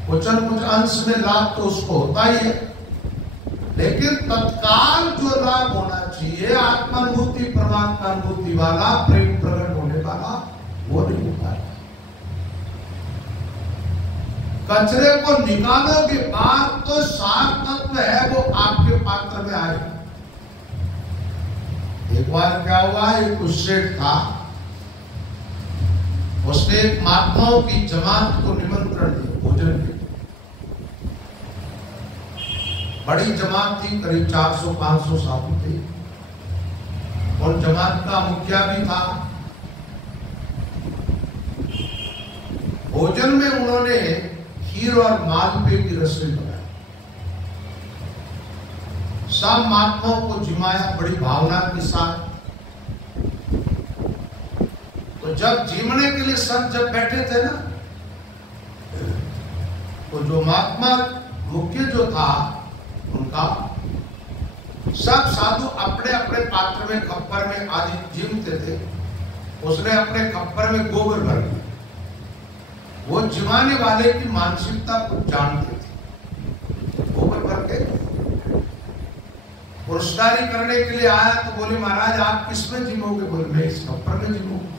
कुछ न कुछ अंश में लाभ तो उसको होता ही है, लेकिन तत्काल जो लाभ होना चाहिए, आत्मानुभूति परमात्मानुभूति वाला, प्रेम प्रकट होने वाला, वो नहीं होता है। कचरे को निकालोगे बाद तो सार तत्व है वो आपके पात्र में आएगा। एक बार क्या हुआ, एक सेठ था, उसने एक महात्माओं की जमात को निमंत्रण दिया भोजन के। बड़ी जमात थी, करीब 400-500 साधु थे, और जमात का मुखिया भी था। भोजन में उन्होंने खीर और मालपुए की रसोई बनाई, सब महात्माओं को जिमाया बड़ी भावना के साथ। तो जब जीमने के लिए सब जब बैठे थे ना, तो जो महात्मा मुख्य जो था उनका, सब साधु अपने अपने पात्र में, खप्पर में आदि जीमते थे। उसने अपने खप्पर में गोबर भर दिया। वो जिमाने वाले की मानसिकता को जानते थे। गोबर भर के पुरस्कारी करने के लिए आया तो बोले महाराज आप किसमें जिमोगे? बोले मैं इस खप्पर में जिमूंगा।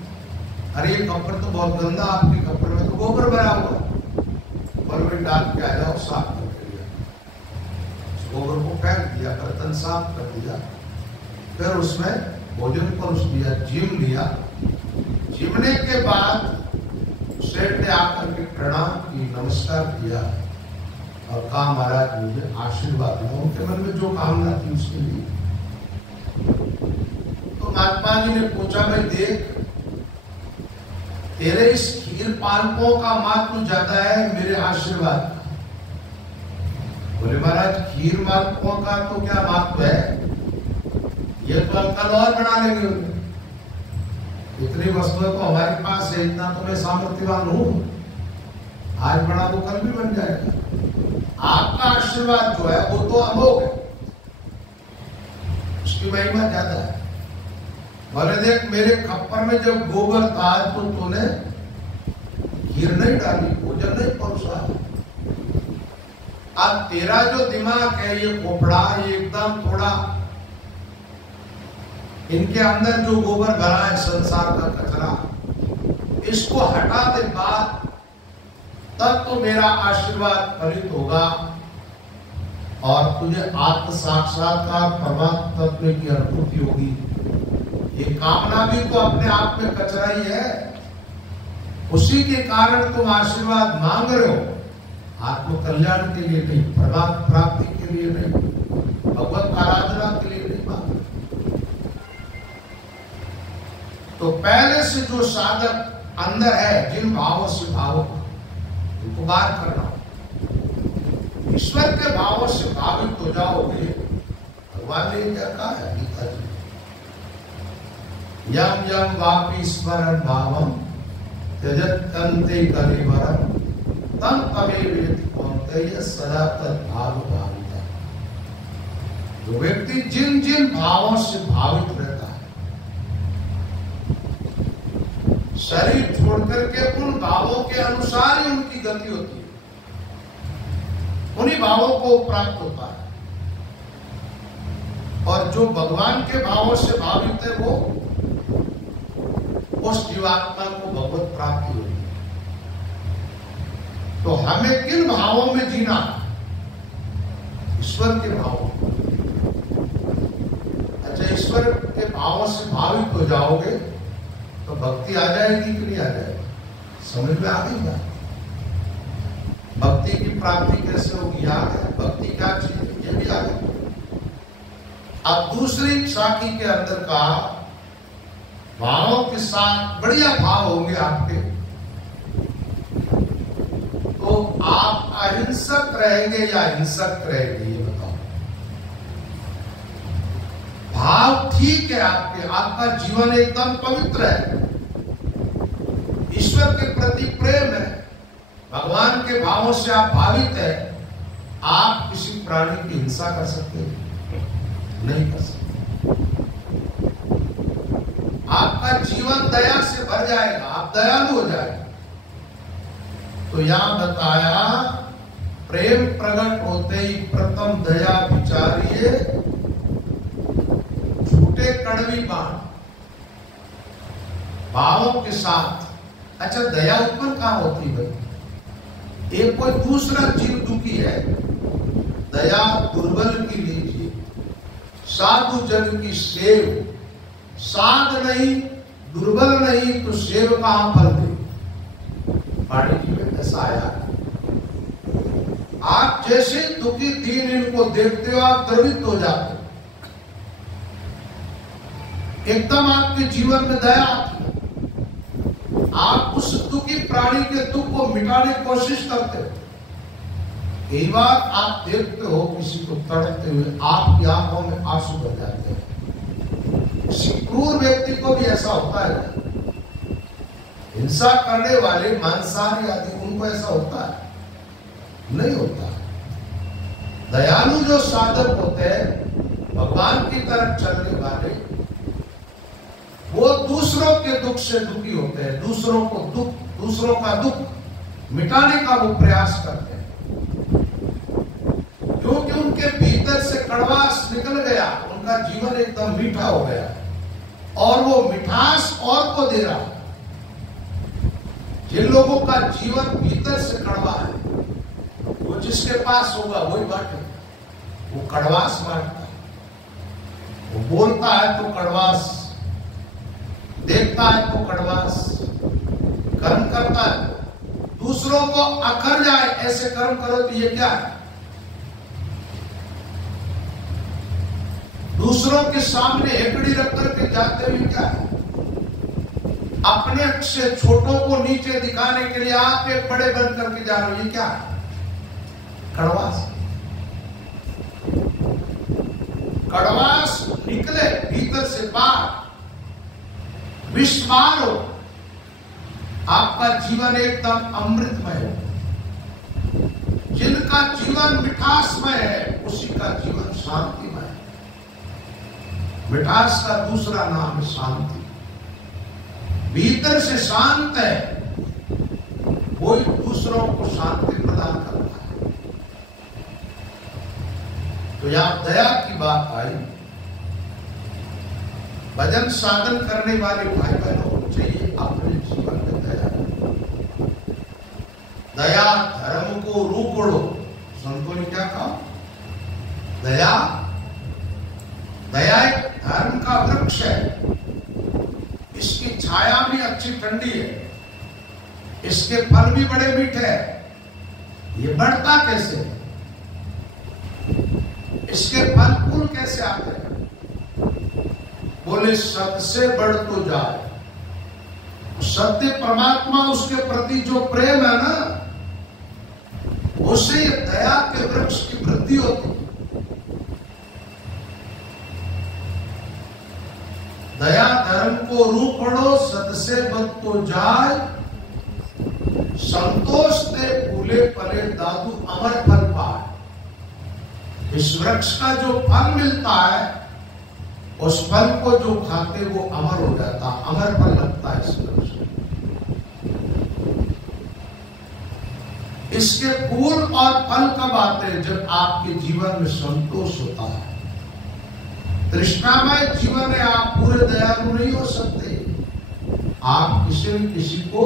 अरे ये खप्पर तो बहुत गंदा, आपके खप्पर में तो गोबर भरा हुआ। बोले डाल के आ जाओ, साफ करके लिया। गोबर को फेंक दिया, बर्तन साफ कर दिया, फिर उसमें भोजन परोस दिया, जिम लिया। जिमने के बाद सेठ ने आकर के प्रणाम की, नमस्कार किया और कहा महाराज मुझे आशीर्वाद दो। उनके मन में जो कामना थी उसके लिए। तो महात्मा जी ने पूछा भाई देख, तेरे इस खीर पालकों का महत्व ज्यादा है मेरे आशीर्वाद का। बोले महाराज खीर मालकों का तो क्या महत्व है, ये तो हम कल और बना लेंगे। इतनी वस्तुएं तो हमारे पास है, इतना तो मैं सामर्थ्यवान हूं, आज बना तो कल भी बन जाएगा। आपका आशीर्वाद जो है वो तो अमोघ है, उसकी महिमा ज्यादा है। बोले देख मेरे खप्पर में जब गोबर था तो तूने खीर नहीं डाली, भोजन नहीं परोसा। अब तेरा जो दिमाग है ये खोपड़ा, ये एकदम थोड़ा, इनके अंदर जो गोबर भरा है संसार का कचरा, इसको हटा दे बाद, तब तो मेरा आशीर्वाद फलित होगा और तुझे आत्म साक्षात्कार परमात्मा तत्व की अनुभूति होगी। ये कामना भी तो अपने आप में कचरा ही है, उसी के कारण तुम आशीर्वाद मांग रहे हो, आत्म कल्याण के लिए नहीं, परमात्मा प्राप्ति के लिए नहीं, भगवत आराधना के लिए नहीं मांग रहे। तो पहले से जो साधक अंदर है, जिन भावों से भावुक, उनको बाहर करना। ईश्वर के भावों से भावित हो जाओगे, भगवान ने क्या कहा है गीता जी, यम यम वापि स्मरण भावम त्यजत कंते कलेवरम तम तमेवेति कौन्तेय सदा तद भाव भाविता। जो व्यक्ति जिन जिन भावों से भावित रहता है, शरीर छोड़ करके उन भावों के अनुसार ही उनकी गति होती है, उन्हीं भावों को प्राप्त होता है। और जो भगवान के भावों से भावित है वो उस जीवात्मा को भगवत प्राप्ति होगी। तो हमें किन भावों में जीना? ईश्वर के भावों में। अच्छा, ईश्वर के भावों से भावित हो जाओगे तो भक्ति आ जाएगी कि नहीं आ जाएगी? समझ में आ गई बात? भक्ति की प्राप्ति कैसे होगी? याद है भक्ति क्या चीज है? ये भी आ गया। अब दूसरी साखी के अंदर का भावों के साथ बढ़िया भाव होंगे आपके, तो आप अहिंसक रहेंगे या हिंसक रहेंगे? ये बताओ। भाव ठीक है आपके, आपका जीवन एकदम पवित्र है, ईश्वर के प्रति प्रेम है, भगवान के भावों से आप भावित है, आप किसी प्राणी की हिंसा कर सकते हैं? नहीं कर सकते। आपका जीवन दया से भर जाएगा, आप दयालु हो जाएगा। तो यहां बताया प्रेम प्रकट होते ही प्रथम दया विचारिए, झूठे कड़वी बाण भावों के साथ। अच्छा, दया उत्पन्न कहां होती है? एक कोई दूसरा जीव दुखी है, दया दुर्बल की लीजिए, साधु जन की सेव, साध नहीं दुर्बल नहीं तो सेव कहां फल दे? पाणी जी में ऐसा आया। आप जैसे दुखी दीन इनको देखते हो आप द्रवित हो जाते हो, एकदम आपके जीवन में दया आती है, आप उस दुखी प्राणी के दुख को मिटाने की कोशिश करते हो। कई बार आप देखते हो किसी को तड़पते हुए, आपकी आंखों में आंसू भर जाते हैं। किसी क्रूर व्यक्ति को भी ऐसा होता है, हिंसा करने वाले मांसाहारी आदि, उनको ऐसा होता है? नहीं होता। दयालु जो साधक होते हैं, भगवान की तरफ चलने वाले, वो दूसरों के दुख से दुखी होते हैं, दूसरों का दुख मिटाने का वो प्रयास करते हैं, क्योंकि उनके भीतर से कड़वास निकल गया, उनका जीवन एकदम मीठा हो गया और वो मिठास और को दे रहा। जिन लोगों का जीवन भीतर से कड़वा है, वो जिसके पास होगा वही बांटे, वो कड़वास बांटता है, वो बोलता है तो कड़वास, देखता है तो कड़वास, कर्म करता है तो दूसरों को अखर जाए ऐसे कर्म करो तो ये क्या है? दूसरों के सामने हेकड़ी रख करके जाते हुए क्या है? अपने से छोटों को नीचे दिखाने के लिए आप एक बड़े बन करके जा रहे हो, ये क्या है? कड़वास। कड़वास निकले भीतर से बाहर, विस्मार हो, आपका जीवन एकदम अमृतमय हो। जिनका जीवन मिठासमय है उसी का जीवन शांतिमय है। मिठास का दूसरा नाम है शांति। भीतर से शांत है, वो दूसरों को शांति प्रदान करता है। तो यहां दया की बात आई। भजन साधन करने वाले भाई बहनों को चाहिए अपने जीवन में दया। दया धर्म को रूपड़ो, संतों ने क्या कहा? दया एक धर्म का वृक्ष है, इसकी छाया भी अच्छी ठंडी है, इसके फल भी बड़े मीठे हैं। ये बढ़ता कैसे? इसके फल फूल कैसे आते हैं? बोले सबसे बढ़ तो जाए। सत्य परमात्मा, उसके प्रति जो प्रेम है ना, उससे ये दया के वृक्ष की वृद्धि होती है। दया धर्म को रूपड़ो, सत से बद तो जाए, संतोष दे फूले पले दादू अमर फल पाए। इस वृक्ष का जो फल मिलता है, उस फल को जो खाते वो अमर हो जाता, अमर फल लगता है इस वृक्ष में। इसके फूल और फल कब आते हैं? जब आपके जीवन में संतोष होता है। तृष्णामय जीवन में आप पूरे दयालु नहीं हो सकते। आप किसी न किसी को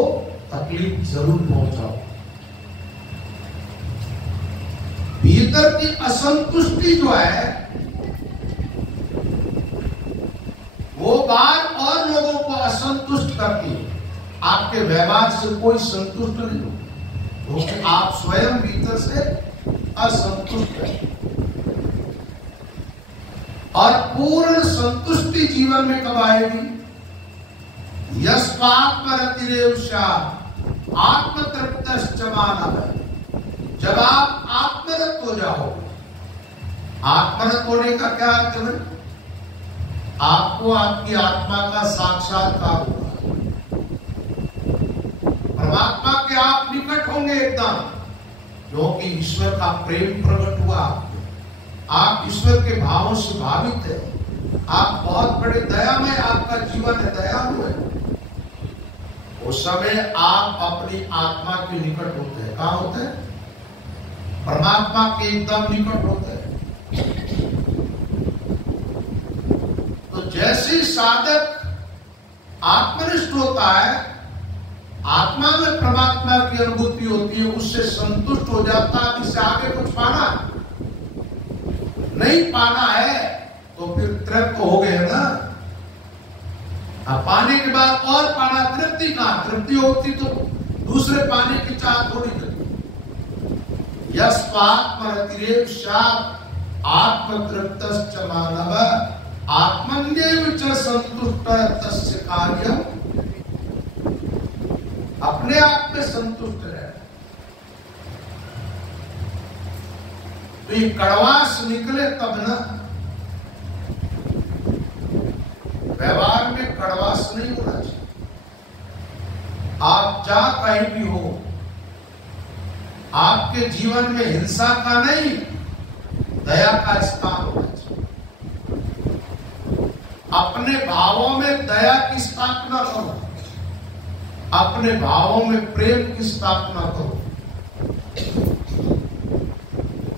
तकलीफ जरूर पहुंचाओ। भीतर की असंतुष्टि जो है वो बात और लोगों को असंतुष्ट करती है। आपके व्यवहार से कोई संतुष्ट नहीं हो, क्योंकि आप स्वयं भीतर से असंतुष्ट हैं। और पूर्ण संतुष्टि जीवन में कब आएगी? यस्वात्मरतिरेव स्यात् आत्मतृप्तश्च मानवः। जब आप आत्मरत हो जाओगे। आत्मरत होने का क्या अर्थ है? आपको आपकी आत्मा का साक्षात्कार होगा। परमात्मा के आप निकट होंगे एकदम, क्योंकि ईश्वर का प्रेम प्रकट हुआ। आप ईश्वर के भावों से भावित है। आप बहुत बड़े दयामय, आपका जीवन है, दयालु है। उस समय आप अपनी आत्मा के निकट होते हैं। कहां होते हैं? परमात्मा के एकदम निकट होते हैं। तो जैसे साधक आत्मनिष्ठ होता है, आत्मा में परमात्मा की अनुभूति होती है, उससे संतुष्ट हो जाता है। इससे आगे कुछ पाना नहीं पाना है तो फिर तृप्त हो गए ना। अब पाने के बाद और पाना, तृप्ति कहां? तृप्ति होती तो दूसरे पाने की चाह थोड़ी करती। यस्वात्मरतिरेव स्यात् आत्मतृप्तश्च मानवः आत्मन्येव च संतुष्टः तस्य कार्यम्। अपने आप में संतुष्ट रहे। तो ये कड़वास निकले तब ना। व्यवहार में कड़वास नहीं होना चाहिए। आप जहां कहीं भी हो, आपके जीवन में हिंसा का नहीं, दया का स्थान होना चाहिए। अपने भावों में दया की स्थापना करो। अपने भावों में प्रेम की स्थापना करो।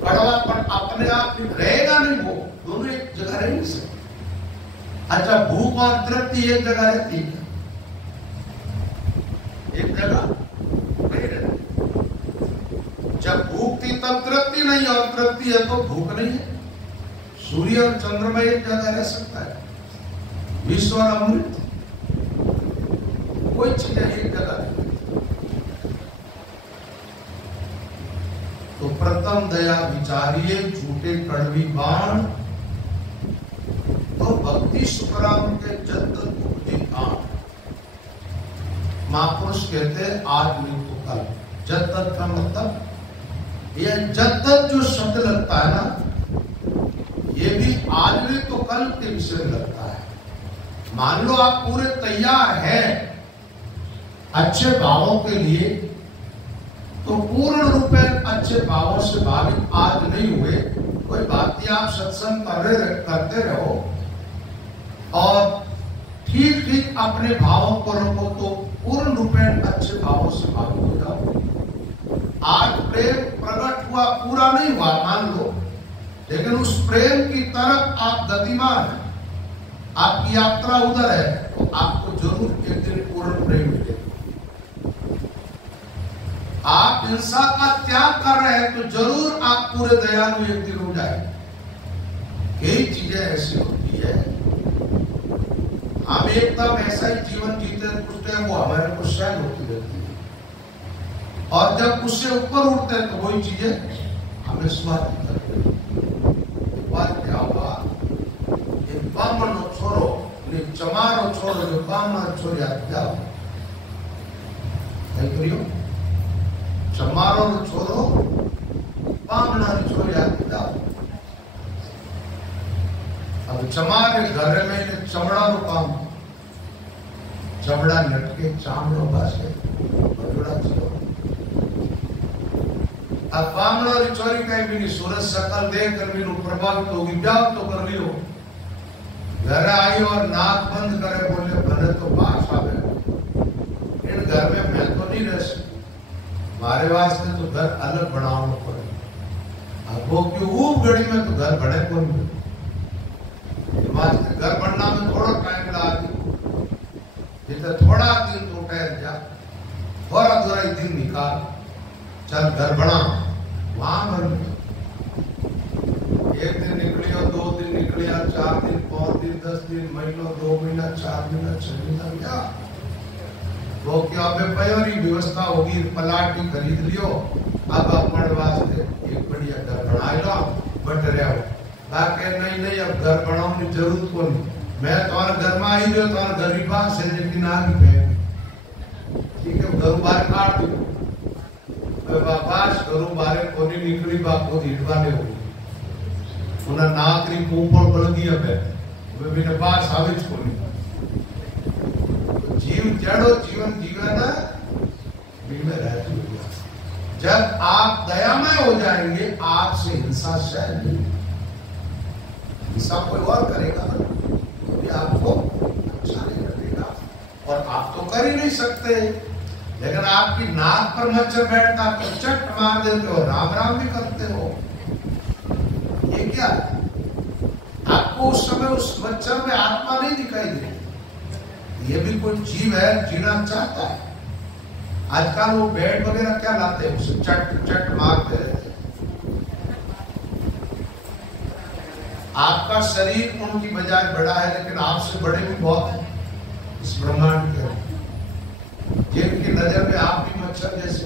कड़वापन अपने आप में रहेगा नहीं, वो दोनों एक जगह रह नहीं सकते। अच्छा, भूख और तृप्ति एक जगह रहती है? एक जगह नहीं रहती। जब भूख थी तब तृप्ति नहीं, और तृप्ति है तो भूख नहीं है। सूर्य और चंद्रमा एक जगह रह सकता है। विश्व और अमृत, कोई चीज एक जगह नहीं। तो प्रथम दया विचारिए झूठे कड़वी बाण, तो भक्ति सुखराम के जद्दत मुक्ति कांड। महापुरुष कहते हैं आज नहीं तो कल। जद्दत का मतलब, ये जद्दत जो शब्द लगता है ना, ये भी आज नहीं तो कल के विषय लगता है। मान लो आप पूरे तैयार हैं अच्छे भावों के लिए, तो पूर्ण रूप में अच्छे भावों से भावित आज नहीं हुए, कोई बात नहीं, आप सत्संग करते रहो और ठीक ठीक अपने भावों को रखो, तो पूर्ण रूप में अच्छे भावों से भावित हो जाओ। आज प्रेम प्रकट हुआ, पूरा नहीं हुआ मान लो, लेकिन उस प्रेम की तरफ आप गतिमान हैं, आपकी यात्रा उधर है, तो आपको जरूर एक दिन पूर्ण प्रेम मिलेगा। आप हिंसा का त्याग कर रहे हैं तो जरूर आप पूरे दयालु एक दिन हो जाए। कई चीजें ऐसी होती है, हम एकदम ऐसा ही जीवन जीते हैं, वो हमारे को सहन होती रहती है, और जब उससे ऊपर उठते हैं तो वही चीजें हमें स्वादिष्ट करती है। बात क्या हुआ, एक बामण छोरो, चमारो छोरो, जो बामण छोड़ क्या करियो, चमारो छोरो बामणा छोड़ जाओ। अब चमारे घर में चमड़ा रो काम, चमड़ा लटके चामड़ो बासे बड़ा चलो। अब बामणा री चोरी कहीं भी नहीं, सूरज सकल देख कर भी प्रभावित होगी, ब्याह तो कर लियो। घर आई और नाक बंद करे, बोले भले तो बास आवे, इन घर में मैं तो नहीं रह सकती, मारे वास्ते तो घर अलग बनाना पड़े। अब वो क्यों ऊब घड़ी में तो घर बने कौन वास्ते घर बनना में थोड़ा टाइम लगा जितना थोड़ा दिन तो ठहर जा, थोड़ा थोड़ा ही दिन निकाल, चल घर बना, वहां बन। एक दिन निकलियो, 2 दिन निकलिया, 4 दिन, 5 दिन, 10 दिन, महीनों, 2 महीना, 4 महीना, 6 महीना गया। वो क्या पयोरी व्यवस्था होगी, पलाटी खरीद लियो, अब अपने वास्ते एक बढ़िया घर बना लो, बट रहो। बाकी नहीं अब घर बनाने की जरूरत को नहीं, मैं तुम्हारे घर में आई जो तुम्हारे गरीबा से लेकिन आ गई पे, ठीक है, घर बाहर काट दो, बाबाश घरों बाहर कोनी निकली बाको हिटवाने हो, उन्हें नाकरी ऊपर बढ़ गया पे, वे भी न पास आविज कोनी। जीव जड़ो जीवन जीवन में रहती होगा। जब आप दयामय हो जाएंगे, आपसे हिंसा शायद नहीं, हिंसा कोई और करेगा ना, तो आपको अच्छा नहीं लगेगा और आप तो कर ही नहीं सकते। लेकिन आपकी नाक पर मच्छर बैठता तो चट मार देते हो, राम राम भी करते हो। ये क्या है? आपको उस समय उस मच्छर में आत्मा नहीं दिखाई देती। ये भी कोई जीव है, जीना चाहता है। आजकल वो बेड वगैरह क्या लाते हैं, उसे चट चट मारते रहते हैं। आपका शरीर उनकी बजाय बड़ा है, लेकिन आपसे बड़े भी बहुत हैं इस ब्रह्मांड के, जिनकी नजर में आप भी मच्छर जैसे।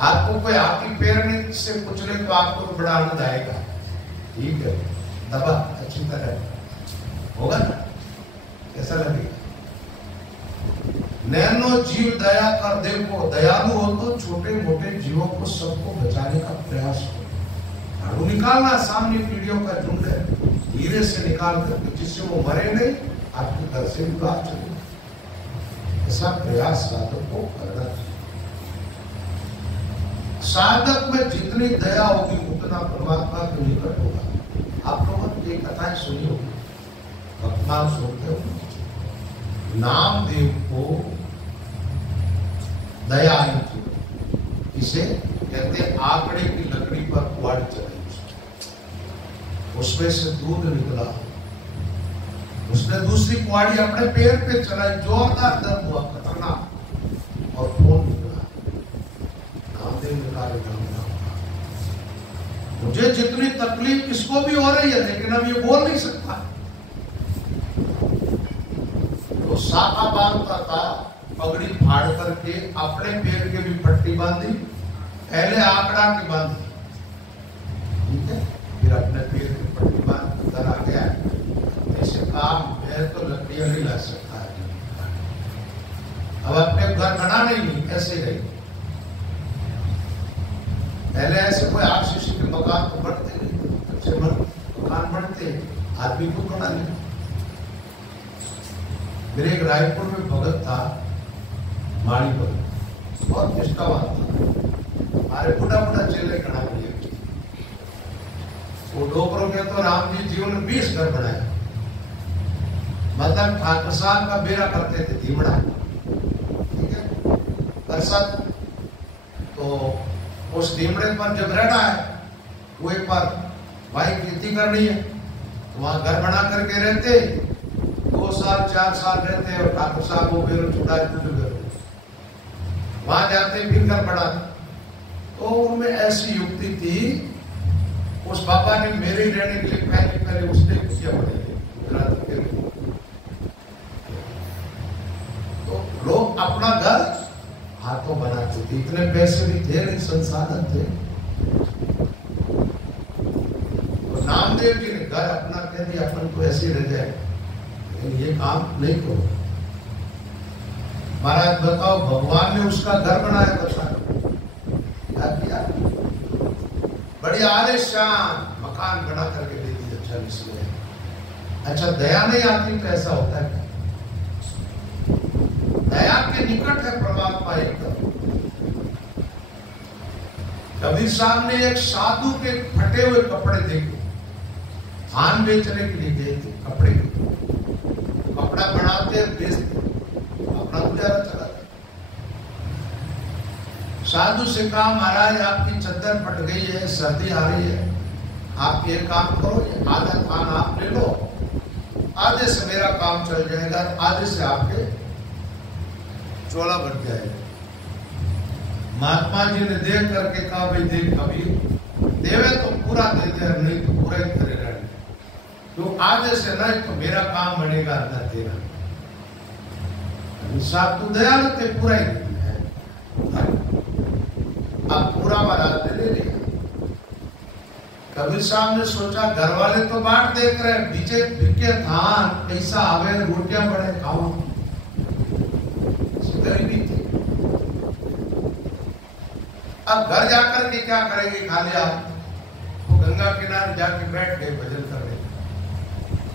आपको कोई आपकी पेरने से पूछने तो आपको तो बड़ा आनंद आएगा, ठीक है, दबा अच्छी तरह होगा ना, कैसा लगेगा? नैनो जीव दया कर देखो, दयालु हो तो छोटे मोटे जीवों को सबको बचाने का प्रयास करो। झाड़ू निकालना, सामने पीढ़ियों का झुंड है, धीरे से निकाल कर जिससे वो मरे नहीं, आपके घर से भी बाहर चले। ऐसा प्रयास साधक को करना चाहिए। साधक में जितनी दया होगी उतना परमात्मा के निकट होगा। आप लोगों ने ये कथाएं सुनी होगी, वर्तमान सुनते हो। नामदेव को दया आई थी, इसे कहते आंकड़े की लकड़ी पर कुआड़ी चढ़ाई, उसमें से दूध निकला, उसने दूसरी कुआड़ी अपने पैर पे चलाई, जोरदार दर्द हुआ, खतरनाक, और खून निकला। नामदेव ने कहा मुझे जितनी तकलीफ किसको भी हो रही है, लेकिन अब ये बोल नहीं सकता। तो साफा बांधता था, पगड़ी फाड़ करके अपने पैर के भी पट्टी बांधी, पहले आंकड़ा की बांधी, ठीक है, फिर अपने पैर की पट्टी बांध कर आ गया। ऐसे काम मैं तो लकड़ियां नहीं ला सकता है, अब अपने घर बनाने ही नहीं, ऐसे गई। पहले ऐसे कोई आरसीसी के मकान तो बढ़ते नहीं, अच्छे मकान बढ़ते, आदमी को बना नहीं। मेरे एक रायपुर में भगत था, माड़ी भगत, बहुत निष्ठावान था, हमारे बुढ़ा बुढ़ा चेले खड़ा किए। वो डोकरों के तो राम जी जीवन में 20 घर बनाए, मतलब ठाकुर साहब का बेरा करते थे, धीमड़ा, ठीक है, बरसात। तो उस धीमड़े पर जब रहना है, कुएं पर भाई खेती करनी है, तो वहां घर बना करके रहते, 2 साल 4 साल रहते, और ठाकुर साहब वो बेरो छुड़ा करते, वहां जाते फिर घर बनाते। तो उनमें ऐसी युक्ति थी, उस बाबा ने मेरे रहने के लिए पहले उसने किया पड़ेगी। तो लोग अपना घर हाथों बनाते थे, इतने पैसे भी थे नहीं, संसाधन थे। तो नामदेव जी ने घर अपना कह दिया, अपन तो ऐसे रह जाए, लेकिन ये काम नहीं करो। महाराज बताओ, भगवान ने उसका घर बनाया, बताया बड़ी आलिशान मकान बना करके दे दी। अच्छा इसलिए, अच्छा दया नहीं आती तो ऐसा होता है। दया के निकट है परमात्मा एकदम। कबीर साहब ने एक साधु के फटे हुए कपड़े देखे, धान बेचने के लिए गए थे, कपड़े कपड़ा बनाते बेचते, अपना गुजारा चला। साधु से कहा महाराज आपकी चद्दर फट गई है, सर्दी आ रही है, आप ये काम करो, ये आधा खान आप ले लो, आधे से मेरा काम चल जाएगा, आधे से आपके चोला बन जाएगा। महात्मा जी ने देख करके कहा भाई देख कबीर, देवे तो पूरा दे दे, नहीं तो पूरा ही करे रहने, तो आधे से नहीं तो मेरा काम बनेगा न तेरा। साहब तो दयालु थे, पूरा ही है, अब पूरा महाराज ने ले लिया। कबीर साहब ने सोचा घर वाले तो बाट देख रहे, बीचे बिके धान पैसा आवे, रोटियां बड़े खाओ, गरीबी थी। अब घर जाकर के क्या करेंगे, खाली आप वो गंगा किनारे जाके बैठ गए भजन करने।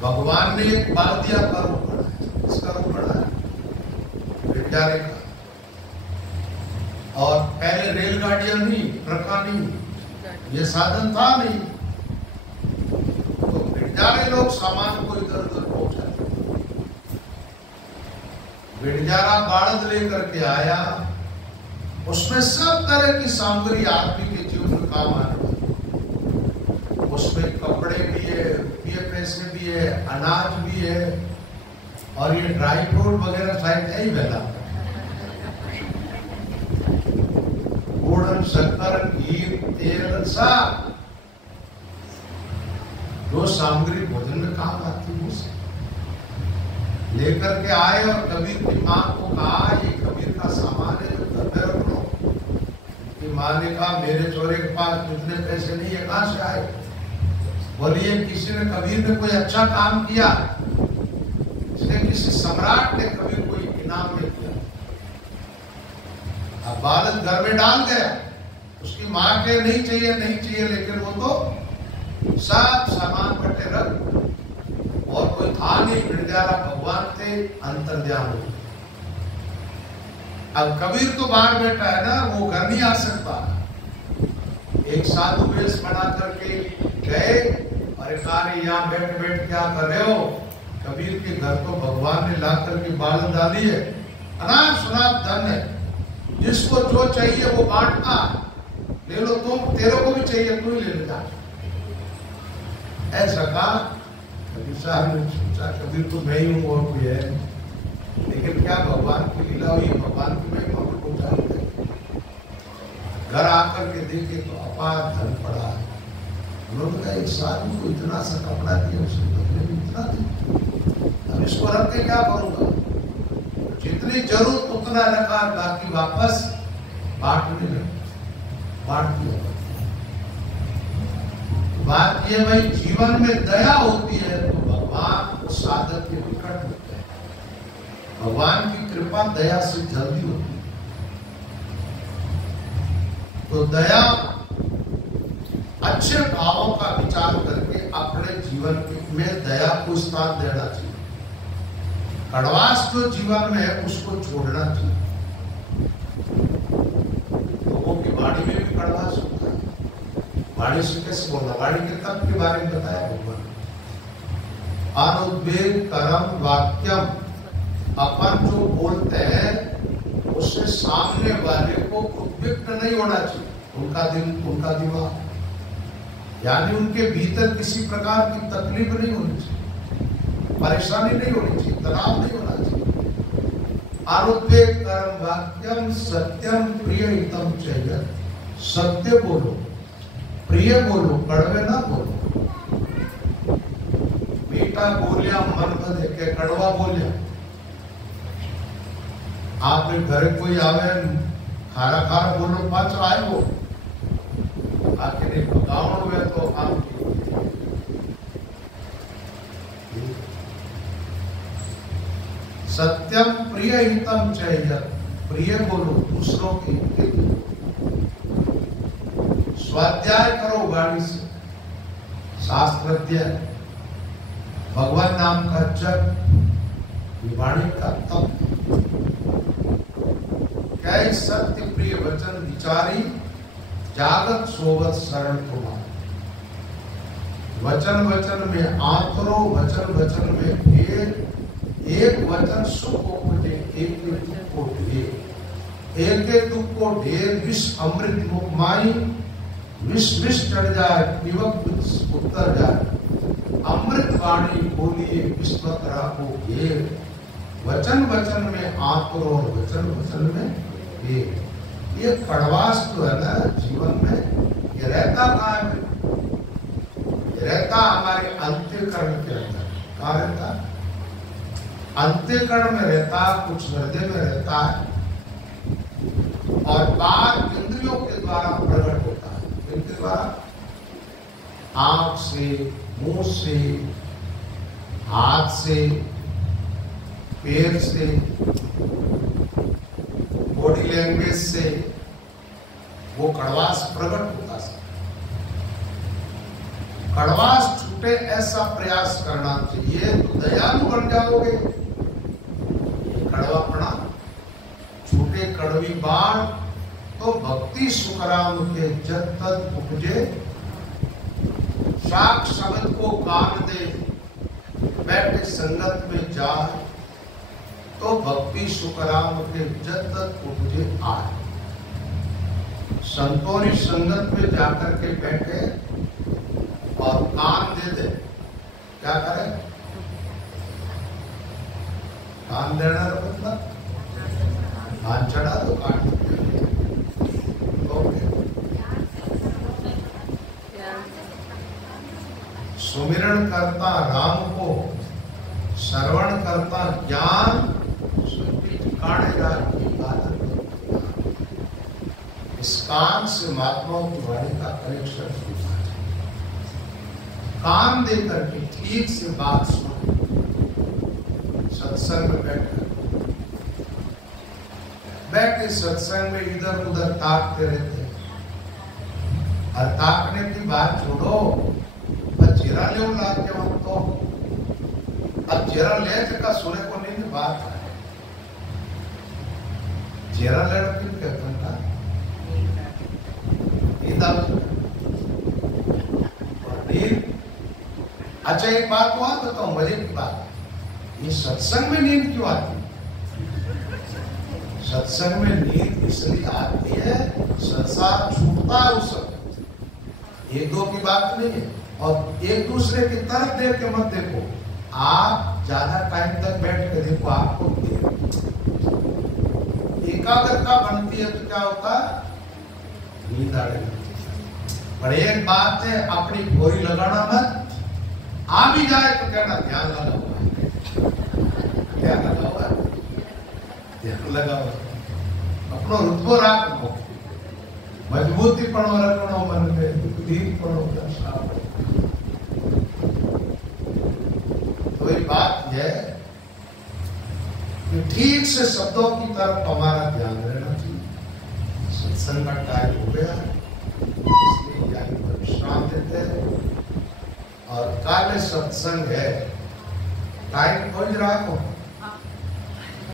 भगवान ने एक बात दिया, करो पड़ा है, इसका रूप पड़ा है बेचारे का। और पहले रेलगाड़ियां नहीं, ट्रका नहीं, ये साधन था नहीं, तो बेचारे लोग सामान को इधर उधर पहुंचाते। बिरजारा बाड़द लेकर के आया, उसमें सब तरह की सामग्री आदमी के जीवन में काम आने वाली। उसमें कपड़े भी है, रुपये पैसे भी है, अनाज भी है, और ये ड्राई फ्रूट वगैरह शायद है ही बेला, गुड़, शक्कर, घी, तेल, सब जो सामग्री भोजन में काम आती है उसे लेकर के आए। और कबीर की माँ को कहा ये कबीर का सामान है, तो घर में रख लो। कि माँ ने कहा मेरे चोरे के पास इतने पैसे नहीं है, कहां से आए? बोलिए किसी ने, कबीर ने कोई अच्छा काम किया, इसने किसी सम्राट ने कबीर को इनाम में दिया। अब बालक घर में डाल गया, उसकी माँ के नहीं चाहिए नहीं चाहिए, लेकिन वो तो सब सामान कटे रख, और कोई था नहीं, बिरजारा भगवान थे, अंतर्ध्यान हो। अब कबीर तो बाहर बैठा है ना, वो घर नहीं आ सकता। एक साधु वेश बना करके गए और कहा यहाँ बैठ बैठ क्या कर रहे हो? कबीर के घर तो भगवान ने ला करके बाल डाली है, अनाज शराब धन है, जिसको जो चाहिए वो बांटना, ले लो तुम, तेरे को भी चाहिए तू ही ले जा। ऐसा कहा। कबीर साहब ने सोचा कबीर तो मैं ही हूँ और कोई है, लेकिन क्या भगवान की लीला हुई, भगवान की महिमा को पहुंचा। घर आकर के देखे तो अपार धन पड़ा है। उन्होंने कहा एक साधु को इतना सा कपड़ा दिया, उसके बदले में इतना दिया, अब इसको रख के क्या करूंगा? जितनी जरूरत उतना रखा, बाकी वापस बांटने लगा, बांट दिया। बात ये भाई जीवन में दया होती है तो भगवान उस साधक के निकट होते हैं। भगवान की कृपा दया से जल्दी होती है। तो दया, अच्छे भावों का विचार करके अपने जीवन में दया को स्थान देना चाहिए। कड़वास जो जीवन में है उसको छोड़ना चाहिए। लोगों की वाणी में भी कड़वास होता है। वाणी से कैसे बोलना? वाणी के तत्व के बारे में बताया भगवान। अनुद्वेग कर्म वाक्यम, अपन जो बोलते हैं उससे सामने वाले को उद्विग्न नहीं होना चाहिए, उनका दिल, उनका दिमाग, यानी उनके भीतर किसी प्रकार की तकलीफ नहीं होनी चाहिए, परेशानी नहीं होनी चाहिए, तनाव नहीं होना चाहिए। अनुद्वेग कर्म वाक्यम सत्यम प्रिय हितम चाहिए। सत्य बोलो, प्रिय बोलो, कड़वे ना बोलो। मीठा बोलिया मन बदे के कड़वा बोलिया। आपने घर कोई आवे खारा खारा बोलो, पाँच आए वो आके नहीं पकाओ हुए तो आप सत्यम प्रिय हितम चाहिए। प्रिय बोलो, दूसरों के हित के लिए। स्वाध्याय करो वाणी से, शास्त्र अध्ययन, भगवान नाम का जप, वाणी का तप। क्या सत्य प्रिय वचन विचारी, जागत सोवत शरण तुम्हारा। वचन वचन में आंतरो, वचन वचन में भेद, एक वचन सुख उपजे, एक दुख उपजे। एक एक दुख को ढेर विष अमृत मुख माई, विष विष चढ़ जाए पीवक उत्तर जाए। अमृत वाणी बोलिए विस्मत राखो घेर, वचन वचन में आतुर और वचन वचन में एक। ये कड़वास जो है ना जीवन में, ये रहता कहाँ है? ये रहता हमारे अंत्यकरण के अंदर। कहाँ रहता? अंत्यकरण में रहता, कुछ हृदय में रहता है और बाहर इंद्रियों के द्वारा प्रकट होता है। इनके द्वारा आंख से, मुंह से, हाथ से, पैर से, बॉडी लैंग्वेज से वो कड़वास प्रकट होता है। कड़वास छूटे ऐसा प्रयास करना चाहिए तो दयालु बन जाओगे। कड़वापना छूटे कड़वी बाण तो भक्ति सुखराम के जब तक उपजे। शाक शब्द को कान दे बैठे संगत में जाए तो भक्ति सुखराम के जब तक उपजे आए। संतोरी संगत में जाकर के बैठे और कान दे दे, क्या करे? कान देना मतलब कान चढ़ा तो काट सुमिरन करता राम को, श्रवण करता ज्ञान, इस कान से महात्माओं की वाणी का कनेक्शन होना चाहिए। कान देकर के ठीक से बात सुनो। सत्संग में बैठे सत्संग में इधर उधर ताकते रहते और ताकने की बात छोड़ो, चेहरा ले ला के हम तो अब चेहरा ले का सुने को नहीं बात है। चेहरा ले क्या करता अच्छा एक बात को आप बताओ, मजे की बात, ये सत्संग में नींद क्यों आती है? सत्संग में नींद इसलिए आती है, संसार छूटता है उस समय। एक दो की बात नहीं है और एक दूसरे की तरफ देख के मत देखो। आप ज्यादा टाइम तक बैठ के देखो, आपको एकाग्रता बनती है तो क्या होता है? नींद आ रही। पर एक बात है, अपनी भोरी लगाना मत। आ भी जाए तो कहना ध्यान लगा हुआ है, क्या लगा हुआ है? ध्यान लगा हुआ है। अपनो रुतबो राखो, मजबूती पण रखनो मन में, दीप पण दर्शाओ। तो ये बात है कि ठीक से शब्दों की तरफ हमारा ध्यान रहना चाहिए। सत्संग का टाइम हो गया, इसलिए ज्ञानी को विश्राम देते हैं और काले सत्संग है, टाइम खोज रहा हो।